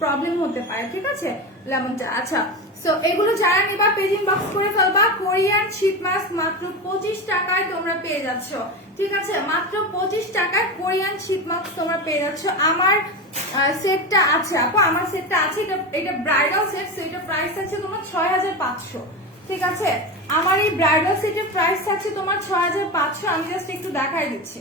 প্রবলেম হতে পারে, ঠিক আছে লেমনটা। আচ্ছা, সো এগুলো যারা নিবা পেজ ইনবক্স করে ফেলবা। কোরিয়ান শীত মাস্ক মাত্র 25 টাকায় তোমরা পেয়ে যাচ্ছ, ঠিক আছে? মাত্র 25 টাকায় কোরিয়ান শীত মাস্ক তোমরা পেয়ে যাচ্ছ। আমার সেটটা আছে আপু, আমার সেটটা আছে, এটা ব্রাইডাল সেট, এটা প্রাইস আছে তোমার 6500, ঠিক আছে? আমার এই ব্রাইডাল সেটের প্রাইস আছে তোমার 6500। আমি জাস্ট একটু দেখাই দিচ্ছি,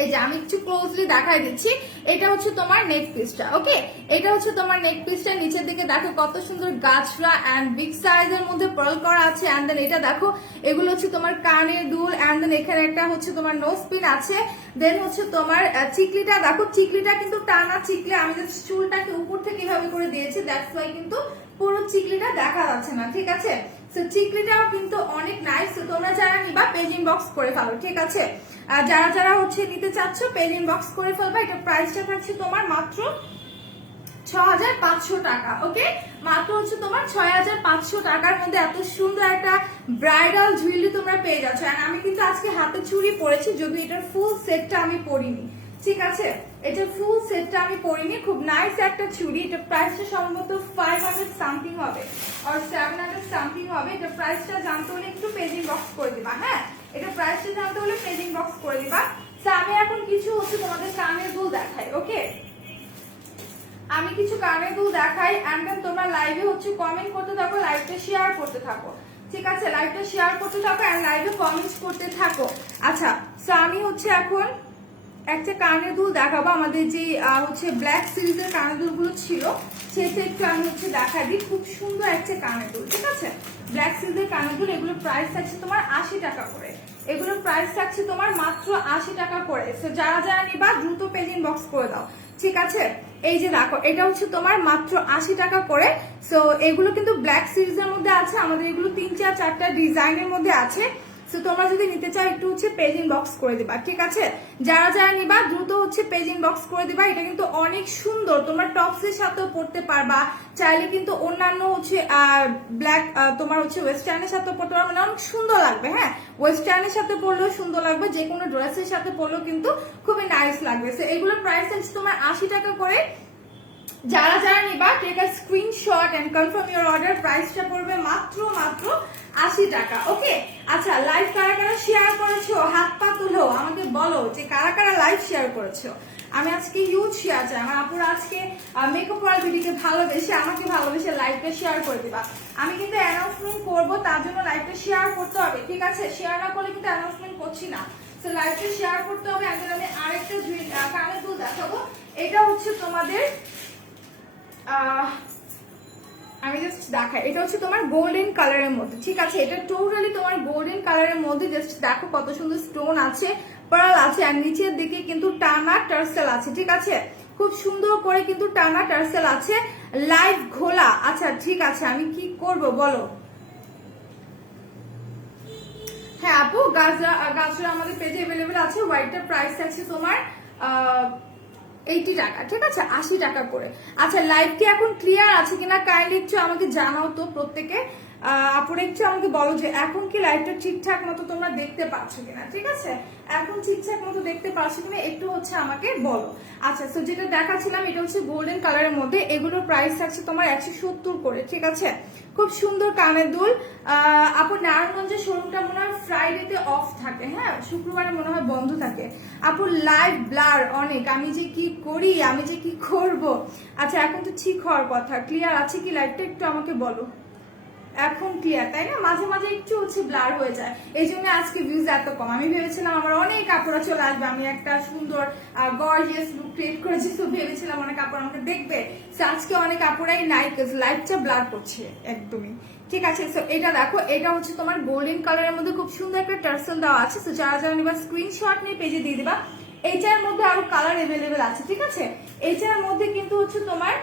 এই যে আমি একটু ক্লোজলি দেখাই দিচ্ছি। এটা হচ্ছে তোমার নেক পিসটা, ওকে? এটা হচ্ছে তোমার নেক পিসটা। নিচের দিকে দেখো কত সুন্দর গাছরা এন্ড বিগ সাইজের মধ্যে পার্ল করা আছে। এন্ড দেন এটা দেখো, এগুলো হচ্ছে তোমার কানের দুল। এন্ড দেন এখানে একটা হচ্ছে তোমার নোজ পিন আছে। দেন হচ্ছে তোমার চিকলিটা দেখো, চিকলিটা কিন্তু টানা চিকলি। আমি জাস্ট চুলটাকে উপর থেকে এভাবে করে দিয়েছি, দ্যাটস ওয়াই কিন্তু পুরো চিকলিটা দেখা যাচ্ছে না, ঠিক আছে? সো চিকলিটাও কিন্তু অনেক নাইস। তো তোমরা যারা নিবা পেজ ইনবক্স করে ফেলো, ঠিক আছে? যারা যারা হচ্ছে নিতে চাচ্ছ পেজ ইনবক্স করে ফেলবা। এটা প্রাইসটা থাকছে তোমার মাত্র 6500 টাকা, ওকে? মাত্র হচ্ছে তোমার 6500 টাকার মধ্যে এত সুন্দর একটা ব্রাইডাল জুয়েলারি তোমরা পেয়ে যাচ্ছ। আর আমি কিন্তু আজকে হাতে চুড়ি পরেছি, যদি এটার ফুল সেটটা আমি পরিনি, ঠিক আছে? এটা ফুল সেটটা আমি পরিনি। খুব নাইস একটা চুড়ি। এটা প্রাইসটা সম্ভবত 500 সামথিং হবে আর 700 সামথিং হবে। এটা প্রাইসটা জানতে হলে একটু পেজ ইনবক্স করে দিবা, হ্যাঁ? এটা প্রাইসটা জানতে হলে পেজ ইনবক্স করে দিবা। তো আমি এখন কিছু হচ্ছে তোমাদের কানের দুল দেখাই, ওকে? আমি কিছু কানের দুল দেখাই। এন্ড দেন তোমরা লাইভে হচ্ছে কমেন্ট করতে থাকো, লাইভটা শেয়ার করতে থাকো, ঠিক আছে? লাইভটা শেয়ার করতে থাকো এন্ড লাইভে কমেন্ট করতে থাকো। আচ্ছা, সো আমি হচ্ছে এখন একটা কানের দুল দেখাবো। আমাদের যে হচ্ছে ব্ল্যাক সিরিজের কানের দুলগুলো ছিল সেটা একটু আমি হচ্ছে দেখা দিই। খুব সুন্দর একটা কানের দুল, ঠিক আছে? ব্ল্যাক সিরিজের কানের দুল। এগুলোর প্রাইস থাকছে তোমার 80 টাকা করে। এগুলোর প্রাইস থাকছে তোমার মাত্র 80 টাকা করে। সো যারা যারা নিবা দ্রুত পেজ ইনবক্স করে দাও, ঠিক আছে? এই যে দেখো, এটা হচ্ছে তোমার মাত্র 80 টাকা করে। সো এগুলো কিন্তু ব্ল্যাক সিরিজের মধ্যে আছে। আমাদের এগুলো 3-4টা ডিজাইনের মধ্যে আছে। সো তোমরা যদি নিতে চাও একটু হচ্ছে পেজ ইনবক্স করে দিবা, ঠিক আছে? যারা যারা নিবা দ্রুত হচ্ছে পেজ ইনবক্স করে দিবা। এটা কিন্তু অনেক সুন্দর, তোমরা টপসের সাথেও পরতে পারবা, চাইলে কিন্তু অন্যান্য হচ্ছে ব্ল্যাক তোমার হচ্ছে ওয়েস্টার্নের সাথে পরতে পারবা, মানে অনেক সুন্দর লাগবে, হ্যাঁ? ওয়েস্টার্নের সাথে পরলেও সুন্দর লাগবে, যে কোনো ড্রেসের সাথে পরলেও কিন্তু খুবই নাইস লাগবে। সো এগুলোর প্রাইস আছে তোমার 80 টাকা করে। যারা যারা নিবা take a screenshot and confirm your order. প্রাইসটা পড়বে মাত্র 80 টাকা, ওকে? আচ্ছা, লাইভ কারা কারা শেয়ার করেছো হাত পা তুলো, আমাকে বলো যে কারা কারা লাইভ শেয়ার করেছো। আমি আজকে হিউজ শেয়ার চাই। আমার আপুরা আজকে মেকআপ করার ভিডিওকে ভালোবেসে আমাকে ভালোবেসে লাইভটা শেয়ার করে দিবা। আমি কিন্তু অ্যানাউন্সমেন্ট করবো, তার জন্য লাইভটা শেয়ার করতে হবে, ঠিক আছে? শেয়ার না করলে কিন্তু অ্যানাউন্সমেন্ট করছি না। তো লাইভটা শেয়ার করতে হবে। এখন আমি আরেকটা কানের দুল দেখাবো। এটা হচ্ছে তোমাদের আমি জাস্ট দেখাই। এটা হচ্ছে তোমার গোল্ডেন কালারের মধ্যে, ঠিক আছে? এটা টোটালি তোমার গোল্ডেন কালারের মধ্যে। জাস্ট দেখো কত সুন্দর স্টোন আছে, পার্ল আছে, আর নিচের দিকে কিন্তু টানা টার্সেল আছে, ঠিক আছে? খুব সুন্দর করে কিন্তু টানা টার্সেল আছে, লাইভ ঘোলা। আচ্ছা, ঠিক আছে, আমি কি করব বলো? হ্যাঁ আপু, গাজরা আমাদের পেজে অ্যাভেলেবেল আছে। হোয়াইটটার প্রাইস আছে তোমার 80 টাকা, ঠিক আছে? 80 টাকা করে। আচ্ছা, লাইভটি এখন ক্লিয়ার আছে কিনা কাইন্ডলি একটু আমাকে জানাও তো প্রত্যেকে। আপুরা একটু আমাকে বলো যে এখন কি লাইভটা ঠিকঠাক মতো তোমরা দেখতে পাচ্ছ কিনা, ঠিক আছে? এখন ঠিকঠাক মতো দেখতে পাচ্ছ কিনা একটু হচ্ছে আমাকে বলো। আচ্ছা, তো যেটা দেখাচ্ছিলাম এটা হচ্ছে গোল্ডেন কালারের মধ্যে। এগুলোর প্রাইস থাকছে তোমার 170 করে, ঠিক আছে? খুব সুন্দর কানের দুল। আপু নারায়ণগঞ্জের শোরুমটা মনে হয় ফ্রাইডেতে অফ থাকে, হ্যাঁ? শুক্রবারে মনে হয় বন্ধ থাকে। আপু লাইভ ব্লার অনেক, আমি যে কি করি, আমি যে কি করব। আচ্ছা, এখন তো ঠিক হওয়ার কথা। ক্লিয়ার আছে কি লাইভটা একটু আমাকে বলো। এখন ক্লিয়ার, তাই না? মাঝে মাঝে একটু হচ্ছে ব্লার হয়ে যায়, এই জন্য আজকে ভিউজ এত কম। আমি ভেবেছিলাম আমার অনেক কাপড় চলে আসবে, আমি একটা সুন্দর গর্জিয়াস লুক ক্রিয়েট করেছি, তো ভেবেছিলাম অনেক কাপড় আমাকে দেখবে। আজকে অনেক কাপড়াই নাই, লাইটটা ব্লার করছে একদমই, ঠিক আছে? সো এটা দেখো, এটা হচ্ছে তোমার গোল্ডেন কালারের মধ্যে খুব সুন্দর একটা টার্সেল দেওয়া আছে। তো যারা যারা নিবা স্ক্রিনশট নিয়ে পেজে দিয়ে দিবা। এইটার মধ্যে আরো কালার অ্যাভেলেবেল আছে, ঠিক আছে? এইটার মধ্যে কিন্তু হচ্ছে তোমার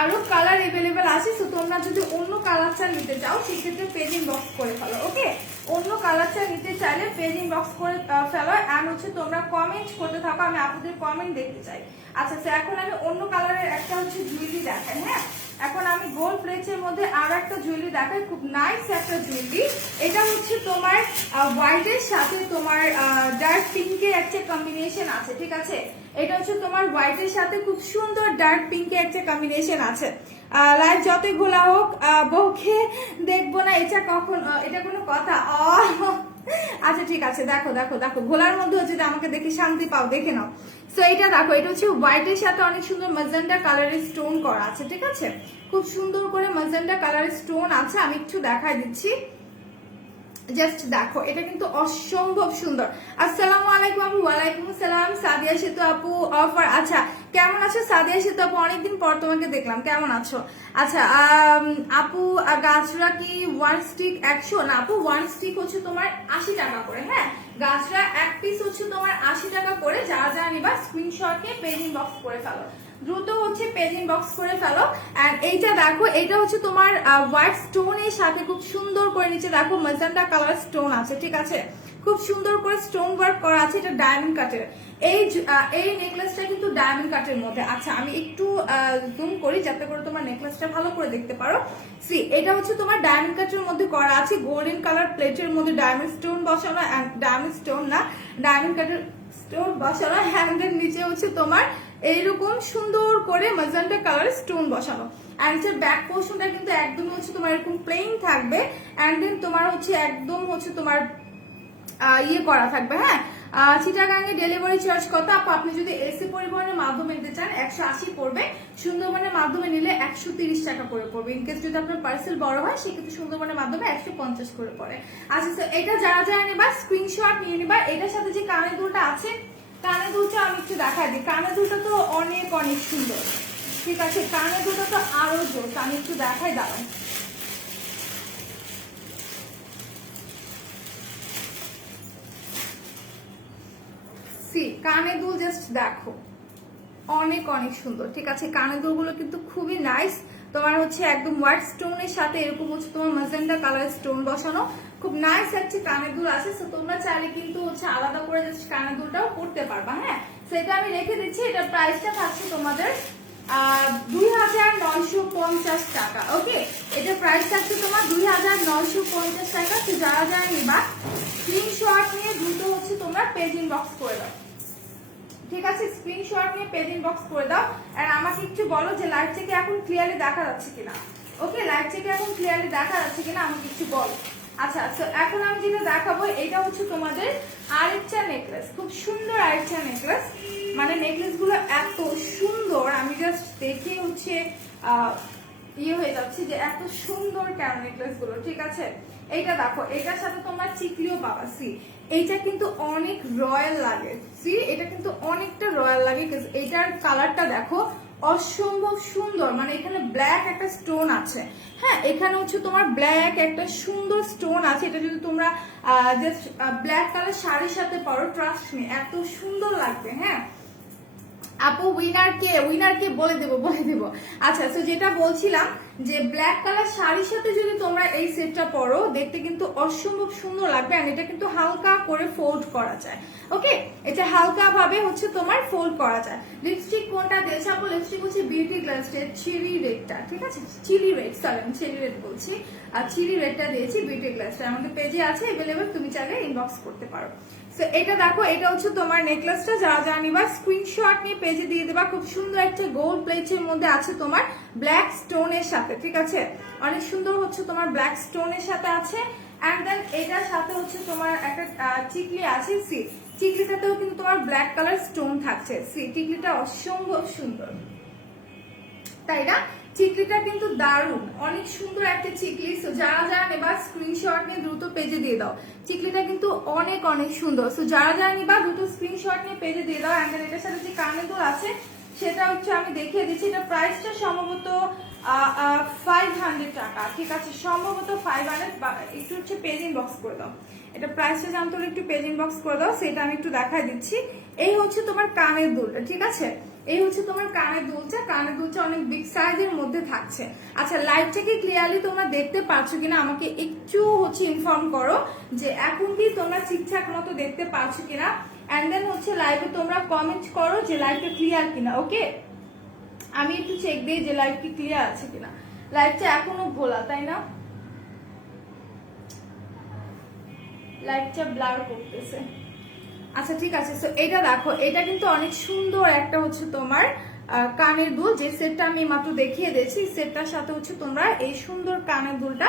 আরো কালার এভেলেবেল আছে। তো তোমরা যদি অন্য কালারটা নিতে চাও সেক্ষেত্রে পেজ ইনবক্স করে ফেলো। ওকে, অন্য কালারটা নিতে চাইলে পেজ ইনবক্স করে ফেলো এন্ড হচ্ছে তোমরা কমেন্ট করতে থাকো, আমি আপনাদের কমেন্ট দেখতে চাই। আচ্ছা, তো এখন আমি অন্য কালারের একটা হচ্ছে জুয়েলারি দেখাই। হ্যাঁ, এখন আমি গোল্ড প্লেটের মধ্যে আরো একটা জুয়েলারি দেখাই, খুব নাইস একটা জুয়েলারি। এটা হচ্ছে তোমার হোয়াইটের সাথে তোমার ডার্ক পিঙ্কের একটা কম্বিনেশন আছে, ঠিক আছে। এটা হচ্ছে তোমার হোয়াইটের সাথে খুব সুন্দর ডার্ক পিঙ্কের একটা কম্বিনেশন আছে। লাইভ যতই ঘোলা হোক বউকে দেখবো না, এটা কখন, এটা কোনো কথা? আচ্ছা ঠিক আছে, দেখো দেখো দেখো, ঘোলার মধ্যে হচ্ছে আমাকে দেখে শান্তি পাও, দেখে নাও। সো এটা দেখো, এটা হচ্ছে হোয়াইটের সাথে অনেক সুন্দর ম্যাজেন্টা কালারের স্টোন করা আছে, ঠিক আছে। খুব সুন্দর করে ম্যাজেন্টা কালারের স্টোন আছে, আমি একটু দেখাই দিচ্ছি। জাস্ট দেখো, এটা কিন্তু অসম্ভব সুন্দর। আসসালামু আলাইকুম আপু। ওয়ালাইকুম আসসালাম। সাদিয়া সেতু আপু অফার। আচ্ছা, কেমন আছো সাদিয়া সেতু আপু? অনেকদিন পর তোমাকে দেখলাম, কেমন আছো? আচ্ছা আপু, গাছরা কি ওয়ান স্টিক 100? না আপু, ওয়ান স্টিক হচ্ছে তোমার 80 টাকা করে। হ্যাঁ, গাছরা এক পিস হচ্ছে তোমার 80 টাকা করে। যারা যারা নিবা স্ক্রিনশট নিয়ে পেজ ইনবক্স করে ফেলো, দ্রুত হচ্ছে পেজ ইনবক্স করে ফেলো। এন্ড এইটা দেখো, এটা হচ্ছে তোমার হোয়াইট স্টোন এর সাথে খুব সুন্দর করে নিচে দেখো ম্যাজেন্টা কালার স্টোন আছে, ঠিক আছে। খুব সুন্দর করে স্টোন ওয়ার্ক করা আছে, এটা ডায়মন্ড কাটের। এই নেকলেসটা কিন্তু ডায়মন্ড কাটের মধ্যে। আচ্ছা, আমি একটু জুম করি যাতে করে তোমার নেকলেসটা ভালো করে দেখতে পারো। সি, এটা হচ্ছে তোমার ডায়মন্ড কাটের মধ্যে করা আছে, গোল্ডেন কালার প্লেটের মধ্যে ডায়মন্ড স্টোন বসানো, ডায়মন্ড স্টোন না, ডায়মন্ড কাটের স্টোন বসানো। হ্যান্ডের নিচে হচ্ছে তোমার এইরকম সুন্দর করে ম্যাজেন্টা কালার স্টোন বসানো। এন্ড এর ব্যাক পোর্শনটা কিন্তু একদম হচ্ছে তোমার এরকম প্লেন থাকবে। এন্ড দেন তোমার হচ্ছে একদম হচ্ছে তোমার ইয়ে করা থাকবে। হ্যাঁ, চিটাগাঙ্গে ডেলিভারি চার্জ কত আপু? আপনি যদি এসি পরিবহনের মাধ্যমে নিতে চান 180 পড়বে, সুন্দরবনের মাধ্যমে নিলে 130 টাকা করে পড়বে। ইনকেস যদি আপনার পার্সেল বড় হয় সেক্ষেত্রে সুন্দরবনের মাধ্যমে 150 করে পড়ে। আচ্ছা, তো এটা যারা যারা নেবা স্ক্রিনশট নিয়ে নিবা। এটার সাথে যে কানের দুলটা আছে, কানের দুলটা আমি একটু দেখাই দিই। কানের দুলটা তো অনেক অনেক সুন্দর, ঠিক আছে। কানের দুলটা তো আরো জোর, আমি একটু দেখাই, দাঁড়ান। কানে দুল জাস্ট দেখো, অনেক অনেক সুন্দর, ঠিক আছে। কানে দুলগুলো কিন্তু খুবই নাইস। তোমার হচ্ছে একদম হোয়াইট স্টোনের সাথে এরকম হচ্ছে তোমার ম্যাজেন্টা কালার স্টোন বসানো, খুব নাইস একটা কানের দুল আছে। তো তোমরা চাইলে কিন্তু হচ্ছে আলাদা করে জাস্ট কানের দুলটাও করতে পারবা। হ্যাঁ, সেটা আমি রেখে দিচ্ছি। এটা প্রাইসটা থাকছে তোমাদের 2950 টাকা। ওকে, এটা প্রাইস থাকছে তোমার 2950 টাকা। তো যারা যারা নিবা স্ক্রিনশট নিয়ে দ্রুত হচ্ছে তোমরা পেজ ইনবক্স করে দাও, ঠিক আছে। স্ক্রিনশট নিয়ে পেজ ইনবক্স করে দাও। আর আমাকে একটু বলো যে লাইভ থেকে এখন ক্লিয়ারলি দেখা যাচ্ছে কিনা। ওকে, লাইভ থেকে এখন ক্লিয়ারলি দেখা যাচ্ছে কিনা আমাকে একটু বলো। আচ্ছা, তো এখন আমি যেটা দেখাবো এটা হচ্ছে তোমাদের আরেকটা নেকলেস, খুব সুন্দর আরেকটা নেকলেস। মানে নেকলেস গুলো এত সুন্দর, আমি জাস্ট দেখে হচ্ছে ইয়ে হয়ে যাচ্ছে যে এত সুন্দর কেন নেকলেস গুলো, ঠিক আছে। এইটা দেখো, এটার সাথে তোমরা চিকলিও পাবা। সি, এইটা কিন্তু অনেক রয়্যাল লাগে। সি, এটা কিন্তু অনেকটা রয়্যাল লাগে। এইটার কালারটা দেখো অসম্ভব সুন্দর। মানে এখানে ব্ল্যাক একটা স্টোন আছে। হ্যাঁ, এখানে হচ্ছে তোমার ব্ল্যাক একটা সুন্দর স্টোন আছে। এটা যদি তোমরা জাস্ট ব্ল্যাক কালার শাড়ির সাথে পরো, ট্রাস্ট মি এত সুন্দর লাগবে। হ্যাঁ আপু, উইনার কে বলে দেবো। আচ্ছা, তো যেটা বলছিলাম যে ব্ল্যাক কালার শাড়ির সাথে যদি তোমরা এই সেটটা পরো দেখতে কিন্তু অসম্ভব সুন্দর লাগবে। আর এটা কিন্তু হালকা করে ফোল্ড করা যায়। ওকে, এটা হালকা ভাবে হচ্ছে তোমার ফোল্ড করা যায়। লিপস্টিক কোনটা দিয়েছে আপু? লিপস্টিক হচ্ছে বিউটি গ্লাসের চিলি রেডটা, ঠিক আছে। চিলি রেড, সরি আমি চিলি রেড বলছি। আর চিলি রেডটা দিয়েছি বিউটি গ্লাসটা, আমাদের পেজে আছে অ্যাভেলেবল, তুমি চাইলে ইনবক্স করতে পারো। তো এটা দেখো, এটা হচ্ছে তোমার নেকলেসটা। যারা যারা নিবা স্ক্রিনশট নিয়ে পেজে দিয়ে দেবা। খুব সুন্দর একটা গোল্ড প্লেটের মধ্যে আছে তোমার ব্ল্যাক স্টোনের সাথে, ঠিক আছে। অনেক সুন্দর হচ্ছে তোমার ব্ল্যাক স্টোনের সাথে আছে। এন্ড দেন এটার সাথে হচ্ছে তোমার একটা চিকলি আছে। সি, চিকলিটাতেও কিন্তু তোমার ব্ল্যাক কালার স্টোন থাকছে। সি, টিকলিটা অসম্ভব সুন্দর, তাই না? চিকলিটা কিন্তু দারুণ, অনেক সুন্দর একটা চিকলি। সো যারা যারা নেবা স্ক্রিনশট নিয়ে দ্রুত পেজে দিয়ে দাও। চিকলিটা কিন্তু অনেক অনেক সুন্দর। সো যারা যারা নিবা দ্রুত স্ক্রিনশট নিয়ে পেজে দিয়ে দাও। এন্ড এটার সাথে যে কানের দুল আছে সেটা হচ্ছে আমি দেখিয়ে দিচ্ছি। এটা প্রাইসটা সম্ভবত 500 টাকা, ঠিক আছে। সম্ভবত 500, একটু হচ্ছে পেজ ইনবক্স করে দাও। এটা প্রাইসটা জানতে হলে একটু পেজ ইনবক্স করে দাও, সেটা আমি একটু দেখাই দিচ্ছি। এই হচ্ছে তোমার কানের দুলটা, ঠিক আছে, এই হচ্ছে তোমার কানের দুলটা অনেক বিগ সাইজের মধ্যে থাকছে। আচ্ছা, লাইটটা কি ক্লিয়ারলি তোমরা দেখতে পাচ্ছ কিনা আমাকে একটু হচ্ছে ইনফর্ম করো যে এখন কি তোমরা ঠিকঠাক মতো দেখতে পাচ্ছ কিনা, এন্ড দেন হচ্ছে লাইভে তোমরা কমেন্ট করো যে লাইভটা ক্লিয়ার কিনা। ওকে, আমি একটু চেক দিই যে লাইভ কি ক্লিয়ার আছে কিনা। লাইভটা এখনো ভোলা, তাই না? লাইটটা ব্লার করতেছে। আচ্ছা ঠিক আছে, সো এটা দেখো, এটা কিন্তু অনেক সুন্দর একটা হচ্ছে তোমার কানের দুল, যে সেটটা আমি মাত্র দেখিয়ে দিয়েছি, সেটটার সাথে হচ্ছে তোমরা এই সুন্দর কানের দুলটা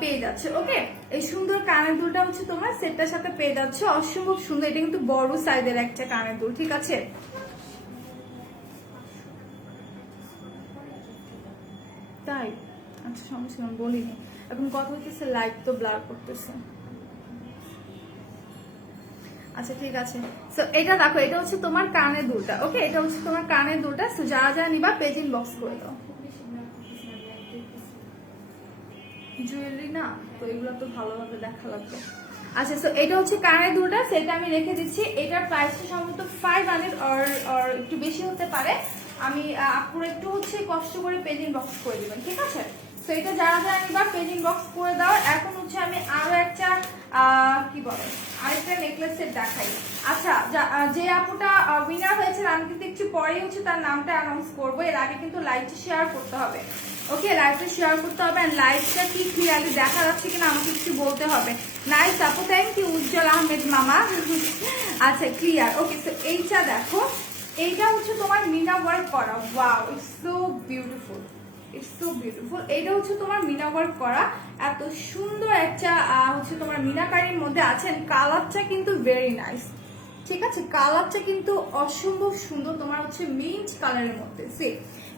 পেয়ে যাচ্ছে। ওকে, এই সুন্দর কানের দুলটা হচ্ছে তোমার সেটটার সাথে পেয়ে যাচ্ছে, অসম্ভব সুন্দর। এটা কিন্তু বড় সাইজের একটা কানের দুল, ঠিক আছে। তাই আচ্ছা, সমস্যা আমি বলিনি, এখন কথা হচ্ছে লাইট তো ব্লার করতেছে। আচ্ছা ঠিক আছে, সো এটা দেখো, এটা হচ্ছে তোমার কানের দুলটা। ওকে, এটা হচ্ছে তোমার কানের দুলটা। সো যারা যারা নিবা পেজ ইনবক্স করে দাও। জুয়েলারি না তো এগুলো তো ভালোভাবে দেখা লাগবে। আচ্ছা, সো এটা হচ্ছে কানের দুলটা, সেটা আমি রেখে দিচ্ছি। এটার প্রাইসটা সম্ভবত 500 অর একটু বেশি হতে পারে। আমি আপুরা একটু হচ্ছে কষ্ট করে পেজ ইনবক্স করে দিবেন, ঠিক আছে। সো এটা যারা যারা নিবা পেজ ইনবক্স করে দাও। এখন হচ্ছে আমি আরো একটা কি বলে আরেকটা নেকলেস সেট দেখাই। আচ্ছা, যে আপুটা উইনার হয়েছে আমি কিন্তু একটু পরেই হচ্ছে তার নামটা অ্যানাউন্স করবো। এর আগে কিন্তু লাইভটা শেয়ার করতে হবে। ওকে, লাইভটা শেয়ার করতে হবে, এন্ড লাইভটা কি ক্লিয়ারলি দেখা যাচ্ছে কিনা আমাকে একটু বলতে হবে। নাইস আপু, থ্যাংক ইউ উজ্জ্বল আহমেদ মামা। আচ্ছা ক্লিয়ার। ওকে, সো এইটা দেখো, এইটা হচ্ছে তোমার মিনা ওয়ার্ক করা। Wow, it's so beautiful, it's so beautiful. এটা হচ্ছে তোমার মিনা ওয়ার্ক করা, এত সুন্দর একটা হচ্ছে তোমার মিনাকারির মধ্যে আছেন। কালারটা কিন্তু ভেরি নাইস, ঠিক আছে, কালারটা কিন্তু অসম্ভব সুন্দর। তোমার হচ্ছে মিন্ট কালারের মধ্যে, সে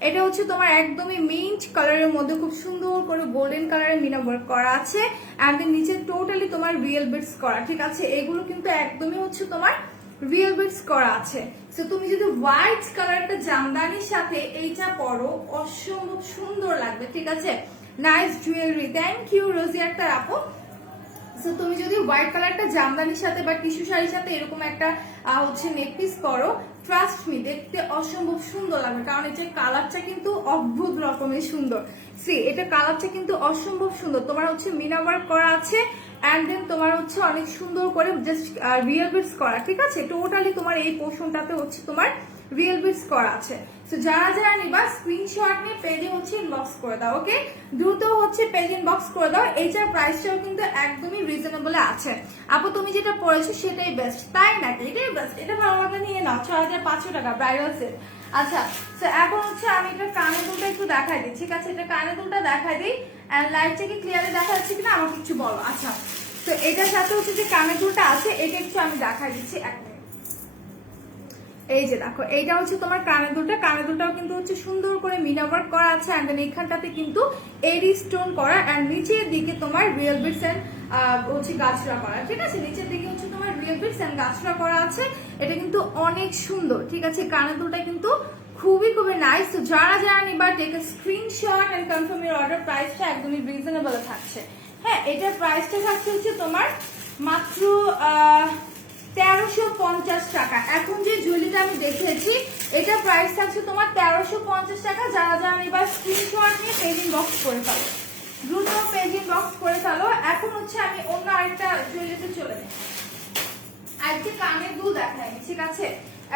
এটা হচ্ছে তোমার একদমই মিন্ট কালারের মধ্যে খুব সুন্দর করে গোল্ডেন কালারের মিনা ওয়ার্ক করা আছে, এন্ড দেন নিচে টোটালি তোমার রিয়েল বিটস করা, ঠিক আছে। এগুলো কিন্তু একদমই হচ্ছে তোমার রিয়েল বিটস করা আছে। সো তুমি যদি হোয়াইট কালারটা জামদানির সাথে এইটা পরো, অসম্ভব সুন্দর লাগবে, ঠিক আছে। নাইস জুয়েলারি, থ্যাংক ইউ রোজি আক্তার আপু। সো তুমি যদি হোয়াইট কালারটা জামদানির সাথে বা টিস্যু শাড়ির সাথে এরকম একটা হচ্ছে নেকপিস করো, ট্রাস্ট মি, দেখতে অসম্ভব সুন্দর লাগবে, কারণ এটা কালারটা কিন্তু অদ্ভুত রকমের সুন্দর। সি, এটা কালারটা কিন্তু অসম্ভব সুন্দর। তোমার হচ্ছে মিনা ওয়ার্ক করা আছে, এন্ড দেন তোমার হচ্ছে অনেক সুন্দর করে জাস্ট রিয়েল বিটস করা, ঠিক আছে। টোটালি তোমার এই পোর্শনটাতে হচ্ছে তোমার রিয়েল বিটস করা আছে। সো যারা যারা নিবা স্ক্রিনশট নিয়ে পেজে হচ্ছে ইনবক্স করে দাও। ওকে, দ্রুত হচ্ছে পেজ ইনবক্স করে দাও। এইটার প্রাইসটাও কিন্তু একদমই রিজনেবল আছে। আপু তুমি যেটা পড়েছো সেটাই বেস্ট, তাই নাকি? এটাই বেস্ট, এটা ভালো লাগলে নিয়ে নাও, 6500 টাকা ব্রাইডাল সেট। আচ্ছা, তো এখন হচ্ছে আমি এটা কানের দুলটা একটু দেখাই দিই, ঠিক আছে। এটা কানের দুলটা দেখাই দিই, এন্ড লাইটটা কি ক্লিয়ারলি দেখা যাচ্ছে কিনা আমাকে একটু বলো। আচ্ছা, তো এটার সাথে হচ্ছে যে কানের দুলটা আছে, এটা একটু আমি দেখাই দিচ্ছি, এক মিনিট। এই যে দেখো, এইটা হচ্ছে তোমার কানের দুলটা। কানের দুলটাও কিন্তু হচ্ছে সুন্দর করে মিনা ওয়ার্ক করা আছে, এন্ড দেন এইখানটাতে কিন্তু এডি স্টোন করা, এন্ড নিচের দিকে তোমার রিয়েল বিটস এন্ড হচ্ছে গাছরা করা, ঠিক আছে। নিচের দিকে হচ্ছে তোমার রিয়েল বিটস এন্ড গাছরা করা আছে। এটা কিন্তু অনেক সুন্দর, ঠিক আছে। কানের দুলটা কিন্তু খুবই খুবই নাইস। তো যারা যারা নিবা take a screenshot and confirm your order. প্রাইসটা একদমই রিজনেবল থাকছে। হ্যাঁ, এটার প্রাইসটা থাকছে হচ্ছে তোমার মাত্র 1350 টাকা। এখন যে জুয়েলারিটা আমি দেখিয়েছি এটা প্রাইস থাকছে তোমার 1350 টাকা। যারা যারা নিবা স্ক্রিনশট নিয়ে পেজ ইনবক্স করে ফেলো, দ্রুত পেজ ইনবক্স করে ফেলো। এখন হচ্ছে আমি অন্য আরেকটা জুয়েলারিতে চলে যাই, আজকে কানের দুল দেখাই, ঠিক আছে।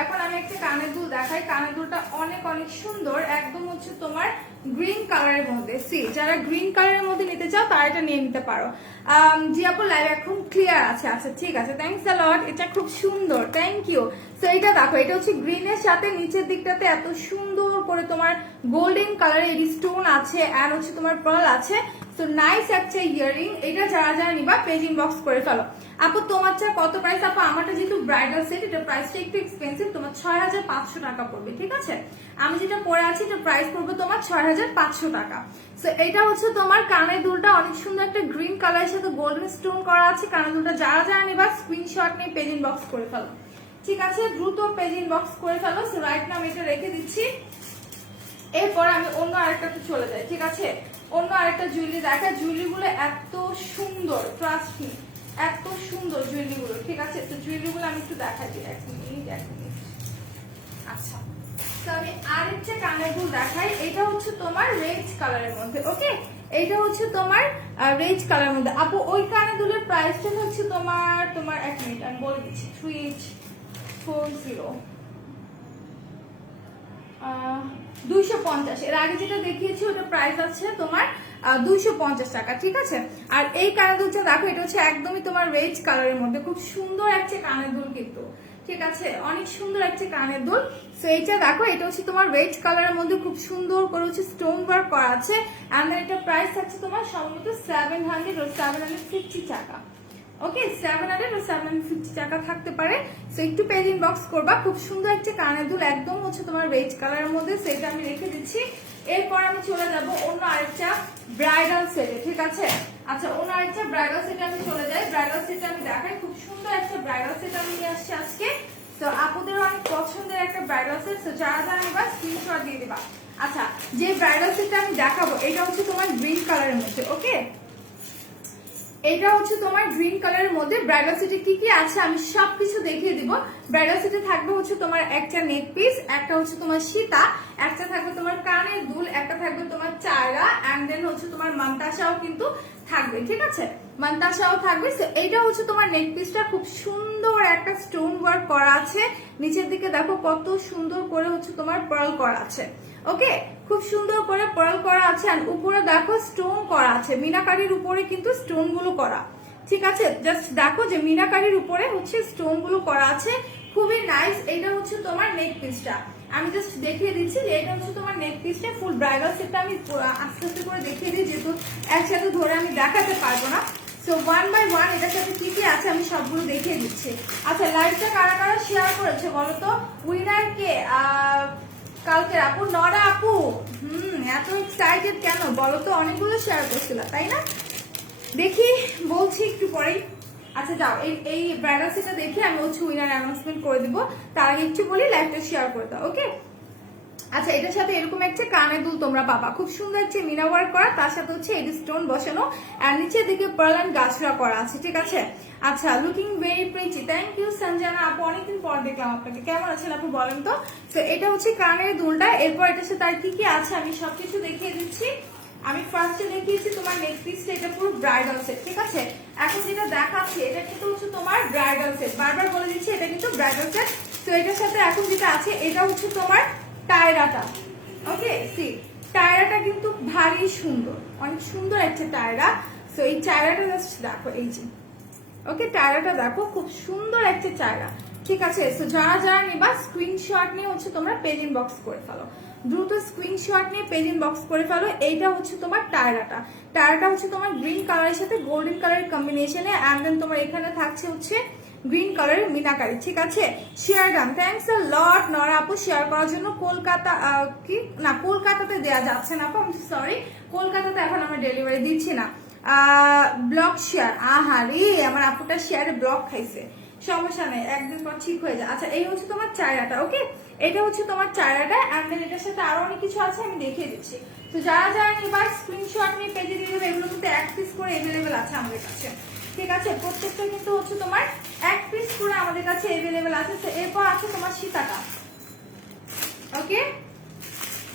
এখন আমি একটা কানের দুল দেখাই। কানের দুলটা অনেক অনেক সুন্দর, একদম হচ্ছে তোমার গ্রিন কালারের মধ্যে। সি, যারা গ্রিন কালারের মধ্যে নিতে চাও তারা এটা নিয়ে নিতে পারো। জি আপু লাইভ এখন ক্লিয়ার আছে। আচ্ছা ঠিক আছে, থ্যাংকস আ লট, এটা খুব সুন্দর, থ্যাংক ইউ। সো এটা দেখো, এটা হচ্ছে গ্রিনের সাথে নিচের দিকটাতে এত সুন্দর করে তোমার গোল্ডেন কালারের স্টোন আছে, আর হচ্ছে তোমার পার্ল আছে। সো নাইস একটা ইয়ারিং। এটা যারা যারা নিবা পেজ ইনবক্স করে ফেলো। আপু তোমারটা কত প্রাইস? আপু আমারটা যেহেতু ব্রাইডাল সেট, এটা প্রাইসটা একটু এক্সপেন্সিভ, তোমার 6500 টাকা পড়বে, ঠিক আছে। আমি যেটা পরে আছি এটা প্রাইস পড়বে তোমার 6500 টাকা। সো এটা হচ্ছে তোমার কানের দুলটা, অনেক সুন্দর একটা গ্রিন কালারের সাথে গোল্ডেন স্টোন করা আছে। কানের দুলটা যারা যারা নিবা স্ক্রিনশট নিয়ে পেজ ইনবক্স করে ফেলো, ঠিক আছে। দ্রুত পেজ ইনবক্স করে ফেলো। সো রাইট নাও আমি এটা রেখে দিচ্ছি। এরপর আমি অন্য আরেকটাতে চলে যাই, ঠিক আছে। অন্য আরেকটা জুয়েলারি দেখা। জুয়েলারি গুলো এত সুন্দর, ট্রাস্ট মি, এত সুন্দর জুয়েলারি গুলো, ঠিক আছে? তো জুয়েলারি গুলো আমি একটু দেখাই দিই, এক মিনিট। আচ্ছা, তো আমি আরেকটা কানের দুল দেখাই। এটা হচ্ছে তোমার রেড কালারের মধ্যে, ওকে? এটা হচ্ছে তোমার রেড কালারের মধ্যে। আপু ওই কানের দুলের প্রাইসটা হচ্ছে তোমার এক মিনিট আমি বলে দিচ্ছি, 3840 250। এর আগে যেটা দেখিয়েছি ওটা প্রাইস আছে তোমার 250 টাকা, ঠিক আছে? আর এই কানের দুলটা দেখো, এটা হচ্ছে একদমই তোমার রেড কালারের মধ্যে, খুব সুন্দর একটা কানের দুল কিন্তু, ঠিক আছে? অনেক সুন্দর একটা কানের দুল। সো এইটা দেখো, এটা হচ্ছে তোমার রেড কালারের মধ্যে খুব সুন্দর করে হচ্ছে স্টোন ওয়ার্ক করা আছে। এন্ড এটা প্রাইস থাকছে তোমার সম্ভবত 700 ও 750 টাকা, ওকে? 700 ও 750 টাকা থাকতে পারে। সো একটু পেজ ইনবক্স করবা। খুব সুন্দর একটা কানের দুল, একদম হচ্ছে তোমার রেড কালারের মধ্যে, সেটা আমি রেখে দিচ্ছি। এরপর আমি চলে যাব অন্য আরেকটা ব্রাইডাল সেটে, ঠিক আছে? আচ্ছা, অন্য আরেকটা ব্রাইডাল সেটে আমি চলে যাই। ব্রাইডাল সেটে আমি দেখাই, খুব সুন্দর একটা ব্রাইডাল সেট আমি নিয়ে আসছি আজকে। তো আপুদের অনেক পছন্দের একটা ব্রাইডাল সেট, তো যারা নিবা স্ক্রিনশট দিয়ে দিবা। আচ্ছা, যে ব্রাইডাল সেটটা আমি দেখাবো এটা হচ্ছে তোমার গ্রিন কালারের মধ্যে, ওকে? এটা হচ্ছে তোমার গ্রিন কালারের মধ্যে। ব্রাইডাল সেটে কি কি আছে আমি সবকিছু দেখিয়ে দিব। ব্রাইডাল সেটে থাকবে হচ্ছে তোমার একটা নেক পিস, একটা হচ্ছে তোমার সীতা, একটা থাকবে তোমার কানের দুল, একটা থাকবে তোমার চায়রা, এন্ড দেন হচ্ছে তোমার মান্তাসাও কিন্তু থাকবে, ঠিক আছে? মান্তাসাও থাকবে। এইটা হচ্ছে তোমার নেক পিসটা, খুব সুন্দর একটা স্টোন ওয়ার্ক করা আছে। নিচের দিকে দেখো কত সুন্দর করে হচ্ছে তোমার পার্ল করা আছে, ওকে? খুব সুন্দর করে পার্ল করা আছে। আর উপরে দেখো স্টোন করা আছে, মিনাকারির উপরে কিন্তু স্টোন গুলো করা, ঠিক আছে? জাস্ট দেখো যে মিনাকারির উপরে হচ্ছে স্টোন গুলো করা আছে, খুবই নাইস। এটা হচ্ছে তোমার নেক পিসটা, আমি জাস্ট দেখিয়ে দিচ্ছি যে এটা হচ্ছে তোমার নেক পিসটা। ফুল ব্রাইডাল সেটটা আমি আস্তে আস্তে করে দেখিয়ে দিই, যেহেতু একসাথে ধরে আমি দেখাতে পারবো না। সো ওয়ান বাই ওয়ান এটার সাথে কি কি আছে আমি সবগুলো দেখিয়ে দিচ্ছি। আচ্ছা, লাইভটা কারা কারা শেয়ার করেছে বলো তো? উইনার কে? কালকে আপু, নরা আপু। এত এক্সাইটেড কেন বলো তো? অনেকগুলো শেয়ার করছিল, তাই না? দেখি, বলছি একটু পরেই। আচ্ছা যাও, এই ব্রাইডাল সেটটা দেখে আমি হচ্ছে উইনার অ্যানাউন্সমেন্ট করে দিব। তার আগে একটু বলি লাইভটা শেয়ার করে দাও, ওকে? আচ্ছা, এটার সাথে এরকম একটা কানের দুল তোমরা পাবা, খুব সুন্দর একটা মিনা ওয়ার্ক করা, তার সাথে হচ্ছে এডি স্টোন বসানো, আর নিচের দিকে পার্ল এন্ড গাছরা করা আছে, ঠিক আছে? আচ্ছা, looking very pretty. Thank you Sanjana আপু, অনেকদিন পর দেখলাম আপনাকে। কেমন আছেন আপু বলেন তো? তো এটা হচ্ছে কানের দুলটা। এরপর এটার সাথে আর কি কি আছে আমি সবকিছু দেখিয়ে দিচ্ছি। আমি ফার্স্টে দেখিয়েছি তোমার নেক পিসটা, এটা পুরো ব্রাইডাল সেট, ঠিক আছে? এখন যেটা দেখাচ্ছি এটা কিন্তু হচ্ছে তোমার ব্রাইডাল সেট, বারবার বলে দিচ্ছি এটা কিন্তু ব্রাইডাল সেট। তো এটার সাথে এখন যেটা আছে এটা হচ্ছে তোমার টায়রাটা, ওকে? সি টায়রাটা কিন্তু ভারী সুন্দর, অনেক সুন্দর একটা টায়রা। সো এই টায়রাটা জাস্ট দেখো, এই যে, ওকে? টায়রাটা দেখো, খুব সুন্দর একটা টায়রা, ঠিক আছে? সো যারা যারা নিবা স্ক্রিনশট নিয়ে হচ্ছে তোমরা পেজ ইনবক্স করে ফেলো, দ্রুত স্ক্রিনশট নিয়ে পেজ ইনবক্স করে ফেলো। এইটা হচ্ছে তোমার টায়রাটা। টায়রাটা হচ্ছে তোমার গ্রিন কালারের সাথে গোল্ডেন কালারের কম্বিনেশনে, এন্ড দেন তোমার এখানে থাকছে হচ্ছে গ্রিন কালারের মিনাকারি, ঠিক আছে? শেয়ার ডান, থ্যাংকস আ লট নরা আপু শেয়ার করার জন্য। কলকাতা কি না, কলকাতাতে দেওয়া যাচ্ছে না আপু, আমি সরি, কলকাতাতে এখন আমরা ডেলিভারি দিচ্ছি না। ব্লক শেয়ার, আহারে আমার আপুটা শেয়ারে ব্লক খাইছে, সমস্যা নেই, একদিন পর ঠিক হয়ে যায়। আচ্ছা, এই হচ্ছে তোমার চায়রাটা, ওকে? এটা হচ্ছে তোমার চায়রাটা, এন্ড দেন এটার সাথে আরো অনেক কিছু আছে, আমি দেখিয়ে দিচ্ছি। তো যারা যারা নিবার স্ক্রিনশট নিয়ে পেজে দিয়ে দেবে। এগুলো কিন্তু এক পিস করে এভেলেবেল আছে আমাদের কাছে, ঠিক আছে? প্রত্যেকটা কিন্তু হচ্ছে তোমার এক পিস করে আমাদের কাছে এভেলেবেল আছে। তো এরপর আছে তোমার সীতাটা, ওকে?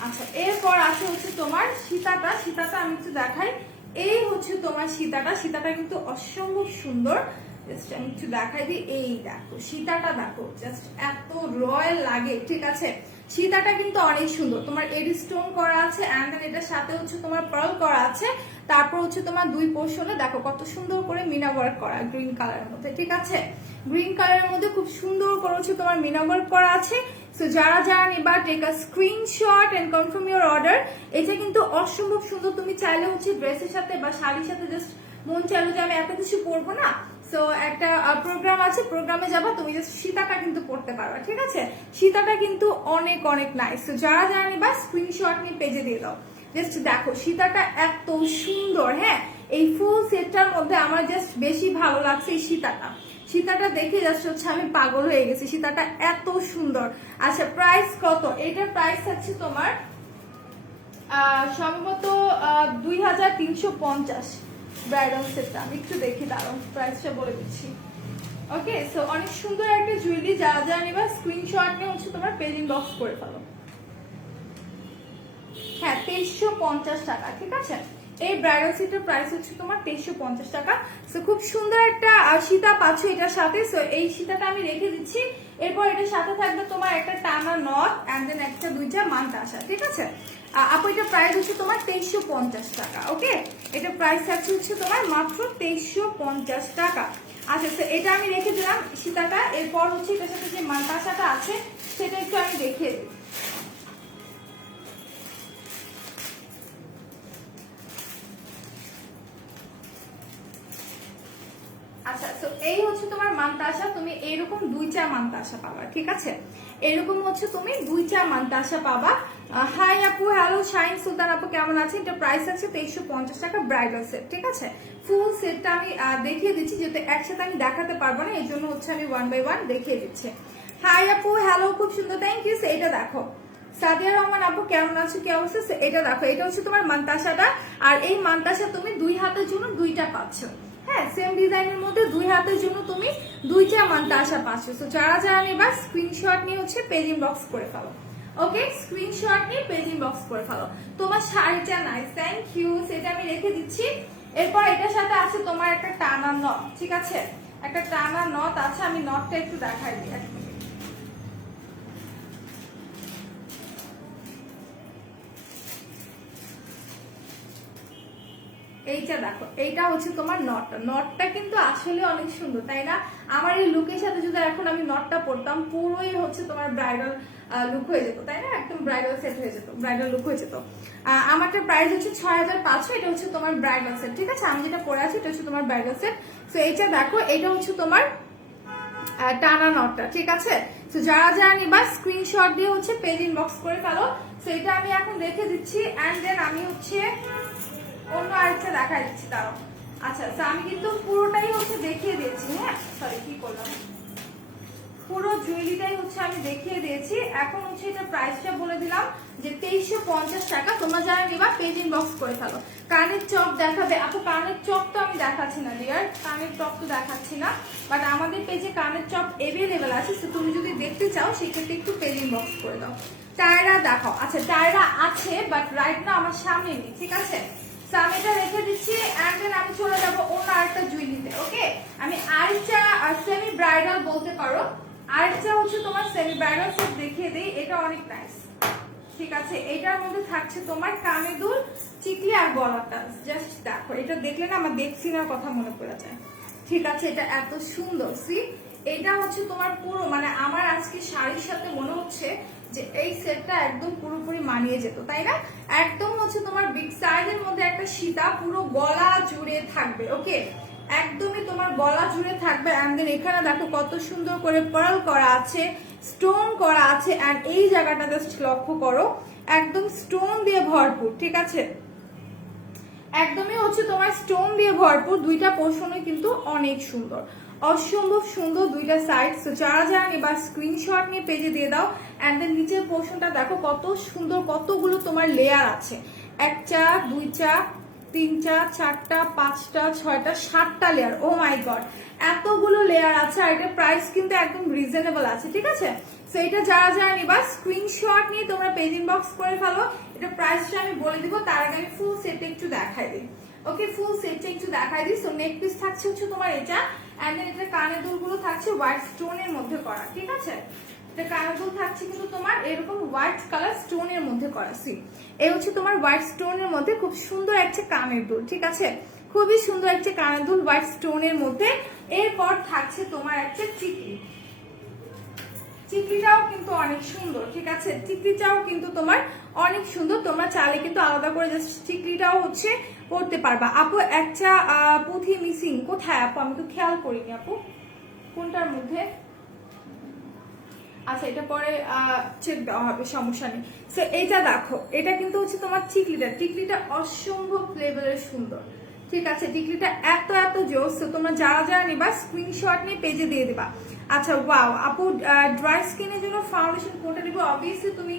আচ্ছা, এরপর আসে হচ্ছে তোমার সীতাটা। সীতাটা আমি একটু দেখাই, এই হচ্ছে তোমার সীতাটা। সীতাটা কিন্তু অসম্ভব সুন্দর, জাস্ট আমি একটু দেখাই দিই। এই দেখো সীতাটা, দেখো জাস্ট এত রয়্যাল লাগে, ঠিক আছে? সীতাটা কিন্তু অনেক সুন্দর, তোমার এডি স্টোন করা আছে, এন্ড দেন এটার সাথে হচ্ছে তোমার পার্ল করা আছে। তারপর হচ্ছে তোমার দুই পোর্শনে দেখো কত সুন্দর করে মিনা ওয়ার্ক করা গ্রিন কালারের মধ্যে, ঠিক আছে? গ্রিন কালারের মধ্যে খুব সুন্দর করে হচ্ছে তোমার মিনা ওয়ার্ক করা আছে। সো যারা যারা নিবা take a screenshot and confirm your order. এটা কিন্তু অসম্ভব সুন্দর, তুমি চাইলে হচ্ছে ড্রেসের সাথে বা শাড়ির সাথে জাস্ট মন চাইলো যে আমি এত কিছু পরবো না, সো একটা প্রোগ্রাম আছে, প্রোগ্রামে যাবা, তুমি জাস্ট সীতাটা কিন্তু পড়তে পারবা, ঠিক আছে? সীতাটা কিন্তু অনেক অনেক নাইস। তো যারা যারা নিবা স্ক্রিনশট নিয়ে পেজে দিয়ে দাও। জাস্ট দেখো সীতাটা এত সুন্দর, হ্যাঁ? এই ফুল সেটটার মধ্যে আমার জাস্ট বেশি ভালো লাগছে এই সীতাটা। সীতাটা দেখে জাস্ট হচ্ছে আমি পাগল হয়ে গেছি, সীতাটা এত সুন্দর। আচ্ছা, প্রাইস কত? এটার প্রাইস আছে তোমার সম্ভবত 2350। ব্রাইডাল সেটটা আমি একটু দেখি, দাঁড়াও প্রাইসটা বলে দিচ্ছি। ওকে, সো অনেক সুন্দর একটা জুয়েলারি, যারা যারা নিবা স্ক্রিনশট নিয়ে হচ্ছে তোমার পেজ ইনবক্স করে ফেলো। হ্যাঁ 2350 টাকা, ঠিক আছে। এই ব্রাইডাল সেটের প্রাইস হচ্ছে তোমার 2350 টাকা। সো খুব সুন্দর একটা সীতা পাচ্ছ এটার সাথে। সো এই সীতাটা আমি রেখে দিচ্ছি। এরপর এটার সাথে থাকবে তোমার একটা টানা নট এন্ড দেন একটা দুইটা মানতাসা, ঠিক আছে। আপু এটা প্রাইস হচ্ছে তোমার 2350 টাকা। ওকে, এটা প্রাইস থাকছে হচ্ছে তোমার মাত্র 2350 টাকা। আচ্ছা, তো এটা আমি রেখে দিলাম সীতাটা। এরপর হচ্ছে এটার সাথে যে মানতাসাটা আছে সেটা একটু আমি দেখিয়ে দিই। আচ্ছা, তো এই হচ্ছে তোমার মানতাসা। তুমি এইরকম দুইটা মানতাসা পাবা, ঠিক আছে। এরকম হচ্ছে তুমি দুইটা মানতাসা পাবা। হাই আপু, হ্যালো শাইন সুলতান আপু, কেমন আছেন? এটা প্রাইস আছে 2350 টাকা ব্রাইডাল সেট, ঠিক আছে। ফুল সেটটা আমি দেখিয়ে দিচ্ছি, যেহেতু একসাথে আমি দেখাতে পারবো না, এই জন্য হচ্ছে আমি 1 বাই 1 দেখিয়ে দিচ্ছি। হাই আপু, হ্যালো, খুব সুন্দর, থ্যাংক ইউ। এটা দেখো সাদিয়া রহমান আপু, কেমন আছো, কি অবস্থা? এটা দেখো, এটা হচ্ছে তোমার মানতাসাটা। আর এই মানতাসা তুমি দুই হাতের জন্য দুইটা পাচ্ছ। হ্যাঁ, সেম ডিজাইনের মধ্যে দুই হাতের জন্য তুমি দুইটা মানতাসা পাচ্ছ। তো যারা যারা নিবা স্ক্রিনশট নিয়ে হচ্ছে পেজ ইনবক্স করে ফেলো। ওকে, স্ক্রিনশট নিয়ে পেজ ইনবক্স করে ফেলো। তোমার শাড়িটা নাইস, থ্যাংক ইউ। সেটা আমি রেখে দিচ্ছি। এরপর এটার সাথে আছে তোমার একটা টানা নট, ঠিক আছে। একটা টানা নট আছে, আমি নটটা একটু দেখাই দিই এক মিনিট। এইটা দেখো, এইটা হচ্ছে তোমার নটটা। নটটা কিন্তু আসলে অনেক সুন্দর, তাই না? আমার এই লুকের সাথে যদি এখন আমি নটটা পরতাম, পুরোই হচ্ছে তোমার ব্রাইডাল লুক হয়ে যেত, তাই না? একদম ব্রাইডাল সেট হয়ে যেত, ব্রাইডাল লুক হয়ে যেত। আমারটা প্রাইস হচ্ছে 6500। এটা হচ্ছে তোমার ব্রাইডাল সেট, ঠিক আছে। আমি যেটা পরে আছি এটা হচ্ছে তোমার ব্রাইডাল সেট। তো এইটা দেখো, এটা হচ্ছে তোমার টানা নটটা, ঠিক আছে। তো যারা যারা নিবা স্ক্রিনশট দিয়ে হচ্ছে পেজ ইনবক্স করে ফেলো। তো এটা আমি এখন রেখে দিচ্ছি। এন্ড দেন আমি হচ্ছে অন্য আরেকটা দেখা দিচ্ছি, তাও। আচ্ছা, আমি কিন্তু পুরোটাই হচ্ছে দেখিয়ে দিয়েছি। হ্যাঁ, সরি, কি করলাম, পুরো জুয়েলারিটাই হচ্ছে আমি দেখিয়ে দিয়েছি। এখন হচ্ছে এটা প্রাইসটা বলে দিলাম যে 2350 টাকা। তোমরা যারা নিবা পেজ ইনবক্স করে ফেলো। কানের চপ দেখাবে আপু? কানের চপ তো আমি দেখাচ্ছি না ডিয়ার, কানের চপ তো দেখাচ্ছি না, বাট আমাদের পেজে কানের চপ এভেলেবেল আছে। তো তুমি যদি দেখতে চাও সেক্ষেত্রে একটু পেজ ইনবক্স করে দাও। টায়রা দেখাও? আচ্ছা, টায়রা আছে বাট রাইট না আমার সামনে নেই, ঠিক আছে। আমি এটা রেখে দিচ্ছি। এন্ড দেন আমি চলে যাবো অন্য আরেকটা জুয়েলারিতে। ওকে, আমি আরেকটা সেমি ব্রাইডাল বলতে পারো, আরেকটা হচ্ছে তোমার সেমি ব্রাইডাল সেট দেখিয়ে দেই। এটা অনেক নাইস, ঠিক আছে। এটার মধ্যে থাকছে তোমার কানে দুল, চিকলি আর গলাটা। জাস্ট দেখো, এটা দেখলে না আমার দেখছিনার কথা মনে পড়ে যায়, ঠিক আছে। এটা এত সুন্দর। সি, এটা হচ্ছে তোমার পুরো মানে আমার আজকে শাড়ির সাথে মনে হচ্ছে যে এই সেটটা একদম পুরোপুরি মানিয়ে যেত, তাই না? একদম হচ্ছে তোমার বিগ সাইজের মধ্যে একটা সীতা পুরো গলা জুড়ে থাকবে। ওকে, একদমই তোমার গলা জুড়ে থাকবে। এন্ড দেন এখানে দেখো কত সুন্দর করে পার্ল করা আছে, স্টোন করা আছে। এন্ড এই জায়গাটা জাস্ট লক্ষ্য করো, একদম স্টোন দিয়ে ভরপুর, ঠিক আছে। একদমই হচ্ছে তোমার স্টোন দিয়ে ভরপুর। দুইটা পোর্শনই কিন্তু অনেক সুন্দর, অসম্ভব সুন্দর দুইটা সাইড। তো যারা যারা নিবা স্ক্রিনশট নিয়ে পেজে দিয়ে দাও। এন্ড দেন নিচের পোর্শনটা দেখো কত সুন্দর, কতগুলো তোমার লেয়ার আছে। একটা, দুইটা, তিনটা, চারটা, পাঁচটা, ছয়টা, 7টা লেয়ার। ও মাই গড, এতগুলো লেয়ার আছে। আর এটা প্রাইস কিন্তু একদম রিজনেবল আছে, ঠিক আছে। তো এটা যারা যারা নিবা স্ক্রিনশট নিয়ে তোমরা পেজ ইনবক্স করে ফেলো। এটা প্রাইসটা আমি বলে দিব, তার আগে আমি ফুল সেটটা একটু দেখাই দিই। ওকে, ফুল সেটটা একটু দেখাই দিই। সো নেক পিস থাকছে হচ্ছে তোমার এটা। এন্ড দেন এটা কানের দুলগুলো থাকছে হোয়াইট স্টোনের মধ্যে করা, ঠিক আছে। এটা কানের দুল থাকছে কিন্তু তোমার এরকম হোয়াইট কালার স্টোনের মধ্যে করা। সি, এই হচ্ছে তোমার হোয়াইট স্টোনের মধ্যে খুব সুন্দর একটা কানের দুল, ঠিক আছে। খুবই সুন্দর একটা কানের দুল হোয়াইট স্টোনের মধ্যে। এরপর থাকছে তোমার একটা চিকলি। চিকলিটাও কিন্তু অনেক সুন্দর, ঠিক আছে। চিকলিটাও কিন্তু তোমার অনেক সুন্দর। তোমরা চাইলে কিন্তু আলাদা করে জাস্ট চিকলিটাও হচ্ছে পড়তে পারবা। আপু একটা পুঁথি মিসিং, কোথায় আপু? আমি তো খেয়াল করিনি আপু, কোনটার মধ্যে? আচ্ছা, এটা পরে চেক দেওয়া হবে, সমস্যা নেই। সো এটা দেখো, এটা কিন্তু হচ্ছে তোমার চিকলিটা। টিকলিটা অসম্ভব লেভেলের সুন্দর, ঠিক আছে। টিকলিটা এত এত জোস। তো তোমরা যারা যারা নিবা স্ক্রিনশট নিয়ে পেজে দিয়ে দিবা। আচ্ছা, ওয়াও আপু, ড্রাই স্কিনের জন্য ফাউন্ডেশন কোনটা নিবো? অবভিয়াসলি তুমি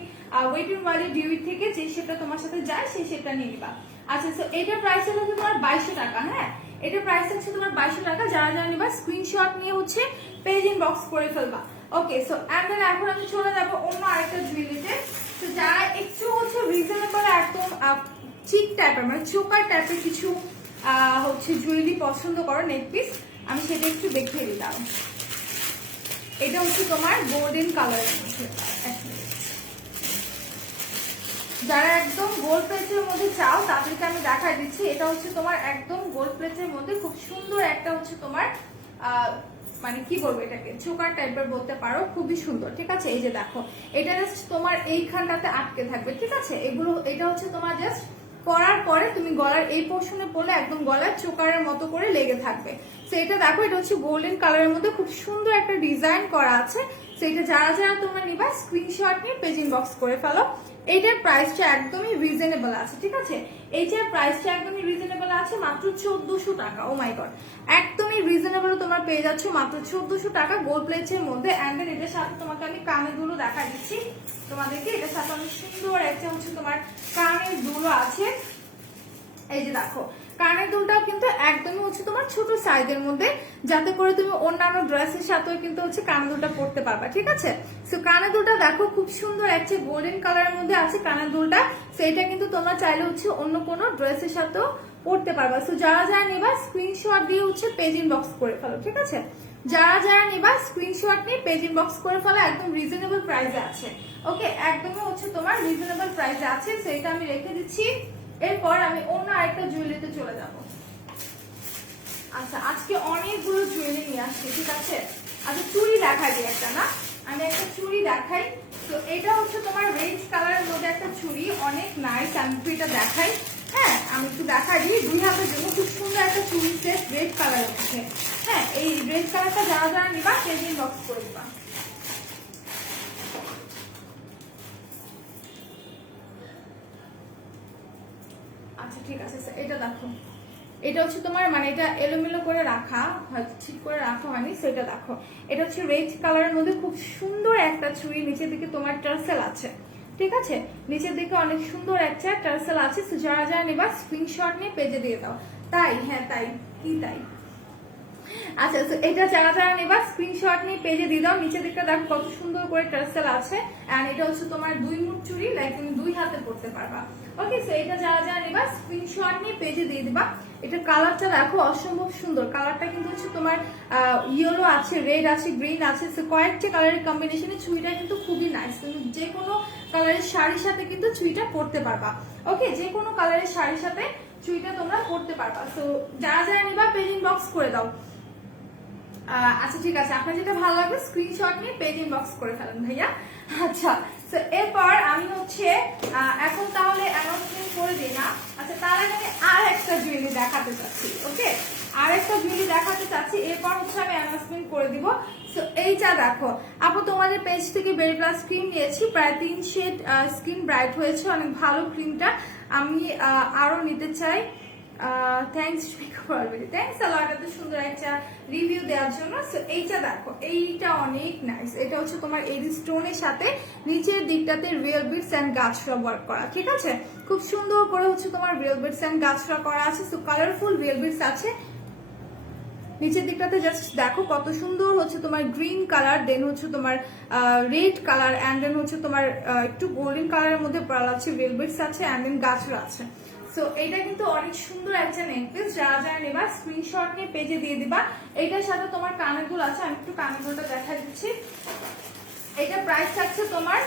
ওয়েট এন্ড ওয়াইল্ড ডিউই থেকে যে সেটা তোমার সাথে যায় সেই সেটা নিয়ে নিবা। আচ্ছা তো এটার প্রাইস হচ্ছে তোমার 2200 টাকা। হ্যাঁ, এটার প্রাইস হচ্ছে তোমার 2200 টাকা। যারা যারা নিবা স্ক্রিনশট নিয়ে হচ্ছে পেজ ইনবক্স করে ফেলবা। ওকে, সো এন্ড দেন এখন আমি চলে যাব অন্য আরেকটা জুয়েলারিতে। তো যারা একটু হচ্ছে রিজনেবল একদম চিক টাইপের মানে চোকার টাইপের কিছু হচ্ছে জুয়েলারি পছন্দ করো নেক পিস, আমি সেটা একটু দেখিয়ে দিলাম। এটা হচ্ছে তোমার গোল্ডেন কালারের মধ্যে। যারা একদম গোল্ড প্লেটের মধ্যে চাও তাদেরকে আমি দেখাই দিচ্ছি। এটা হচ্ছে তোমার একদম গোল্ড প্লেটের মধ্যে খুব সুন্দর একটা হচ্ছে তোমার মানে কি বলবো এটাকে চোকার টাইপের বলতে পারো, খুবই সুন্দর। ঠিক আছে, এই যে দেখো এটা জাস্ট তোমার এইখানটাতে আটকে থাকবে। ঠিক আছে, এগুলো এটা হচ্ছে তোমার জাস্ট পরার পরে তুমি গলার এই পোর্শনে পরলে একদম গলার চোকারের মতো করে লেগে থাকবে। তো এটা দেখো, এটা হচ্ছে গোল্ডেন কালারের মধ্যে খুব সুন্দর একটা ডিজাইন করা আছে। সেটা যারা যারা তোমরা নিবা স্ক্রিনশট নিয়ে পেজ ইনবক্স করে ফেলো। এইটার প্রাইসটা একদমই রিজনেবল আছে। ঠিক আছে, এইটার প্রাইসটা একদমই রিজনেবল আছে, মাত্র 1400 টাকা। ও মাই গড, একদমই রিজনেবল তোমরা পেয়ে যাচ্ছ মাত্র 1400 টাকা গোল্ড প্লেটের মধ্যে। এন্ড দেন এটার সাথে তোমাকে আমি কানের দুলো দেখা দিচ্ছি তোমাদেরকে। এটার সাথে অনেক সুন্দর একটা হচ্ছে তোমার কানের দুলো আছে। এই যে দেখো কানের দুলটাও কিন্তু একদমই হচ্ছে তোমার ছোট সাইজের মধ্যে, যাতে করে তুমি অন্যান্য ড্রেসের সাথেও কিন্তু হচ্ছে কানের দুলটা পরতে পারবা। ঠিক আছে, সো কানের দুলটা দেখো খুব সুন্দর একটা গোল্ডেন কালারের মধ্যে আছে কানের দুলটা। সেটা কিন্তু তোমরা চাইলে হচ্ছে অন্য কোনো ড্রেসের সাথেও পরতে পারবা। সো যারা যারা নিবা স্ক্রিনশট দিয়ে হচ্ছে পেজ ইনবক্স করে ফেলো। ঠিক আছে, যারা যারা নিবা স্ক্রিনশট নিয়ে পেজ ইনবক্স করে ফেলো, একদম রিজনেবল প্রাইসে আছে। ওকে, একদমই হচ্ছে তোমার রিজনেবল প্রাইসে আছে, সেটা আমি রেখে দিচ্ছি। এরপর আমি অন্য আরেকটা জুয়েলারিতে চলে যাব। আচ্ছা, আজকে অনেকগুলো জুয়েলারি নিয়ে আসছি। ঠিক আছে, আচ্ছা চুড়ি দেখাই দিই একটা, না আমি একটা চুড়ি দেখাই। তো এটা হচ্ছে তোমার রেড কালারের মধ্যে একটা চুড়ি, অনেক নাইস। আমি এটা দেখাই। হ্যাঁ, আমি একটু দেখাই দিই। 2 হাতের জন্য খুব সুন্দর একটা চুড়ি সেট রেড কালারের মধ্যে। হ্যাঁ, এই রেড কালারটা যারা যারা নিবা পেজ ইনবক্স করে দিবা। আচ্ছা ঠিক আছে, এটা দেখো, এটা হচ্ছে তোমার মানে এটা এলোমেলো করে রাখা, হয়তো ঠিক করে রাখা হয়নি। সেটা দেখো, এটা হচ্ছে রেড কালারের মধ্যে খুব সুন্দর একটা চুড়ি, নিচের দিকে তোমার টার্সেল আছে। ঠিক আছে, নিচের দিকে অনেক সুন্দর একটা টার্সেল আছে। যারা যারা নেবা স্ক্রিনশট নিয়ে পেজে দিয়ে দাও। তাই? হ্যাঁ তাই, কি তাই? আচ্ছা, এটা যারা যারা নেবা স্ক্রিনশট নিয়ে পেজে দিয়ে দাও। নিচের দিকটা দেখো কত সুন্দর করে টার্সেল আছে। এন্ড এটা হচ্ছে তোমার 2 মুঠ চুড়ি, লাইক তুমি 2 হাতে পরতে পারবা। ওকে, সো এটা যারা যারা নেবা স্ক্রিনশট নিয়ে পেজে দিয়ে দিবা। এটা কালারটা দেখো অসম্ভব সুন্দর। কালারটা কিন্তু হচ্ছে তোমার ইয়েলো আছে, রেড আছে, গ্রিন আছে। সো কয়েকটা কালারের কম্বিনেশনে চুড়িটা কিন্তু খুবই নাইস। তুমি যে কোনো কালারের শাড়ির সাথে কিন্তু চুড়িটা পরতে পারবা। ওকে, যে কোনো কালারের শাড়ির সাথে চুড়িটা তোমরা পরতে পারবা। সো যারা যারা নিবা পেজ ইনবক্স করে দাও। আচ্ছা ঠিক আছে, আপনার যেটা ভালো লাগবে স্ক্রিনশট নিয়ে পেজ ইনবক্স করে ফেলেন ভাইয়া। আচ্ছা, তো এরপর আমি হচ্ছে এখন তাহলে অ্যানাউন্সমেন্ট করে দিই না। আচ্ছা, তার আগে আমি আর একটা জুয়েলারি দেখাতে চাচ্ছি। ওকে, আর একটা জুয়েলারি দেখাতে চাচ্ছি, এরপর হচ্ছে আমি অ্যানাউন্সমেন্ট করে দিব। সো এইটা দেখো আপু, তোমাদের পেজ থেকে বেরি প্লাস ক্রিম নিয়েছি, প্রায় 3 শেড স্কিন ব্রাইট হয়েছে, অনেক ভালো ক্রিমটা। আমি আরো নিতে চাই। থ্যাংকস থ্যাংকস আ লট, এত সুন্দর একটা রিভিউ দেওয়ার জন্য। সো এইটা দেখো, এইটা অনেক নাইস। এটা হচ্ছে তোমার এই স্টোনের সাথে নিচের দিকটাতে রিয়েল বিটস এন্ড গাছরা ওয়ার্ক করা। ঠিক আছে, খুব সুন্দর করে হচ্ছে তোমার রিয়েল বিটস এন্ড গাছরা করা আছে। সো কালারফুল রিয়েল বিটস আছে। নিচের দিকটাতে জাস্ট দেখো কত সুন্দর হচ্ছে তোমার গ্রিন কালার, দেন হচ্ছে তোমার রেড কালার, এন্ড দেন হচ্ছে তোমার একটু গোল্ডেন কালারের মধ্যে পার্ল আছে, রিয়েল বিটস আছে, এন্ড দেন গাছরা আছে। সো এটা কিন্তু অনেক সুন্দর একটা নেকলেস। যারা যারা নেবা স্ক্রিনশট নিয়ে পেজে দিয়ে দিবা। এটার সাথে তোমার কানের দুল আছে, আমি একটু কানের দুলটা দেখা দিচ্ছি। এটা প্রাইস থাকছে তোমার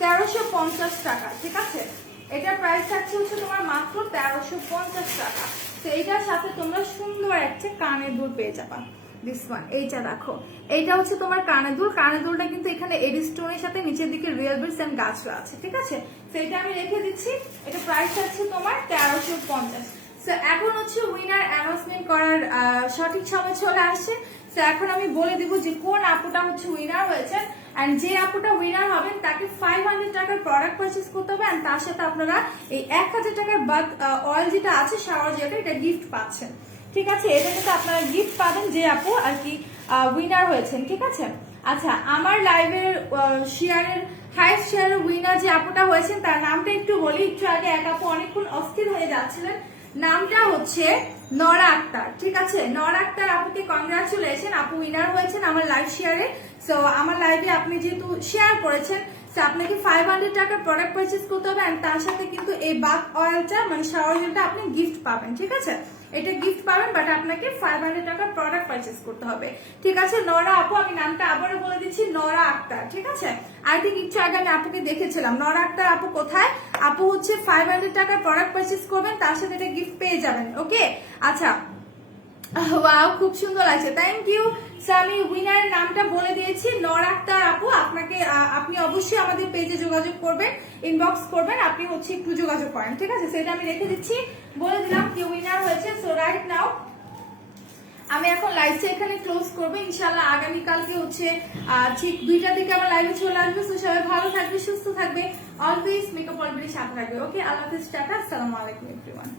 1350 টাকা। ঠিক আছে, এটার প্রাইস থাকছে হচ্ছে তোমার মাত্র 1350 টাকা। তো এইটার সাথে তোমরা সুন্দর একটা কানের দুল পেয়ে যাবা। দিস ওয়ান, এইটা দেখো, এইটা হচ্ছে তোমার কানের দুল। কানের দুলটা কিন্তু এখানে এডি স্টোনের সাথে নিচের দিকে রিয়েল বিটস এন্ড গাছরা আছে। ঠিক আছে, তো এটা আমি রেখে দিচ্ছি। এটা প্রাইস আছে তোমার 1350। সো এখন হচ্ছে উইনার অ্যানাউন্সমেন্ট করার সঠিক সময় চলে আসছে। সো এখন আমি বলে দিব যে কোন আপুটা হচ্ছে উইনার হয়েছে। এন্ড যে আপুটা উইনার হবেন তাকে 500 টাকার প্রোডাক্ট পারচেজ করতে হবে। এন্ড তার সাথে আপনারা এই 1000 টাকার বাথ অয়েল যেটা আছে, শাওয়ার জেলটা, এটা গিফট পাচ্ছেন। ঠিক আছে, এটা কিন্তু আপনারা গিফট পাবেন যে আপু আর কি উইনার হয়েছেন। ঠিক আছে, আচ্ছা আমার লাইভের শেয়ারের হাইস্ট শেয়ারের উইনার যে আপুটা হয়েছেন তার নামটা একটু বলি। একটু আগে এক আপু অনেকক্ষণ অস্থির হয়ে যাচ্ছিলেন, নামটা হচ্ছে নরা আক্তার। ঠিক আছে, নরা আক্তার আপুকে কংগ্রাচুলেশন, আপু উইনার হয়েছেন আমার লাইভ শেয়ারে। সো আমার লাইভে আপনি যেহেতু শেয়ার করেছেন, সো আপনাকে 500 টাকার প্রোডাক্ট পারচেজ করতে হবে, এন্ড তার সাথে কিন্তু এই বাথ অয়েলটা মানে শাওয়ার জেলটা আপনি গিফট পাবেন। ঠিক আছে, এটা গিফট পাবেন, বাট আপনাকে 500 টাকার প্রোডাক্ট পারচেজ করতে হবে। ঠিক আছে নরা আপু, আমি নামটা আবারও বলে দিচ্ছি, নরা আক্তার। ঠিক আছে, আই থিঙ্ক একটু আগে আমি আপুকে দেখেছিলাম। নরা আক্তার আপু কোথায়? আপু হচ্ছে 500 টাকার প্রোডাক্ট পারচেজ করবেন, তার সাথে এটা গিফট পেয়ে যাবেন। ওকে, আচ্ছা, ওয়াও খুব সুন্দর লাগছে, থ্যাংক ইউ। আমি উইনারের নামটা বলে দিয়েছি, নরা আক্তার আপু। আপনাকে আপনি অবশ্যই আমাদের পেজে যোগাযোগ করবেন, ইনবক্স করবেন, আপনি হচ্ছে একটু যোগাযোগ করেন। ঠিক আছে, সেটা আমি রেখে দিচ্ছি, বলে দিলাম কি উইনার হয়েছে। সো রাইট নাও আমি এখন লাইভটা এখানে ক্লোজ করবো। ইনশাল্লাহ আগামীকালকে হচ্ছে ঠিক 2টার দিকে আমার লাইভে চলে আসবে। তো সবাই ভালো থাকবে, সুস্থ থাকবে, অলওয়েজ মেকআপ অলওয়েজ সাথে থাকবে। ওকে, আল্লাহ হাফেজ, টাটা, আসসালামু আলাইকুম এভরিওয়ান।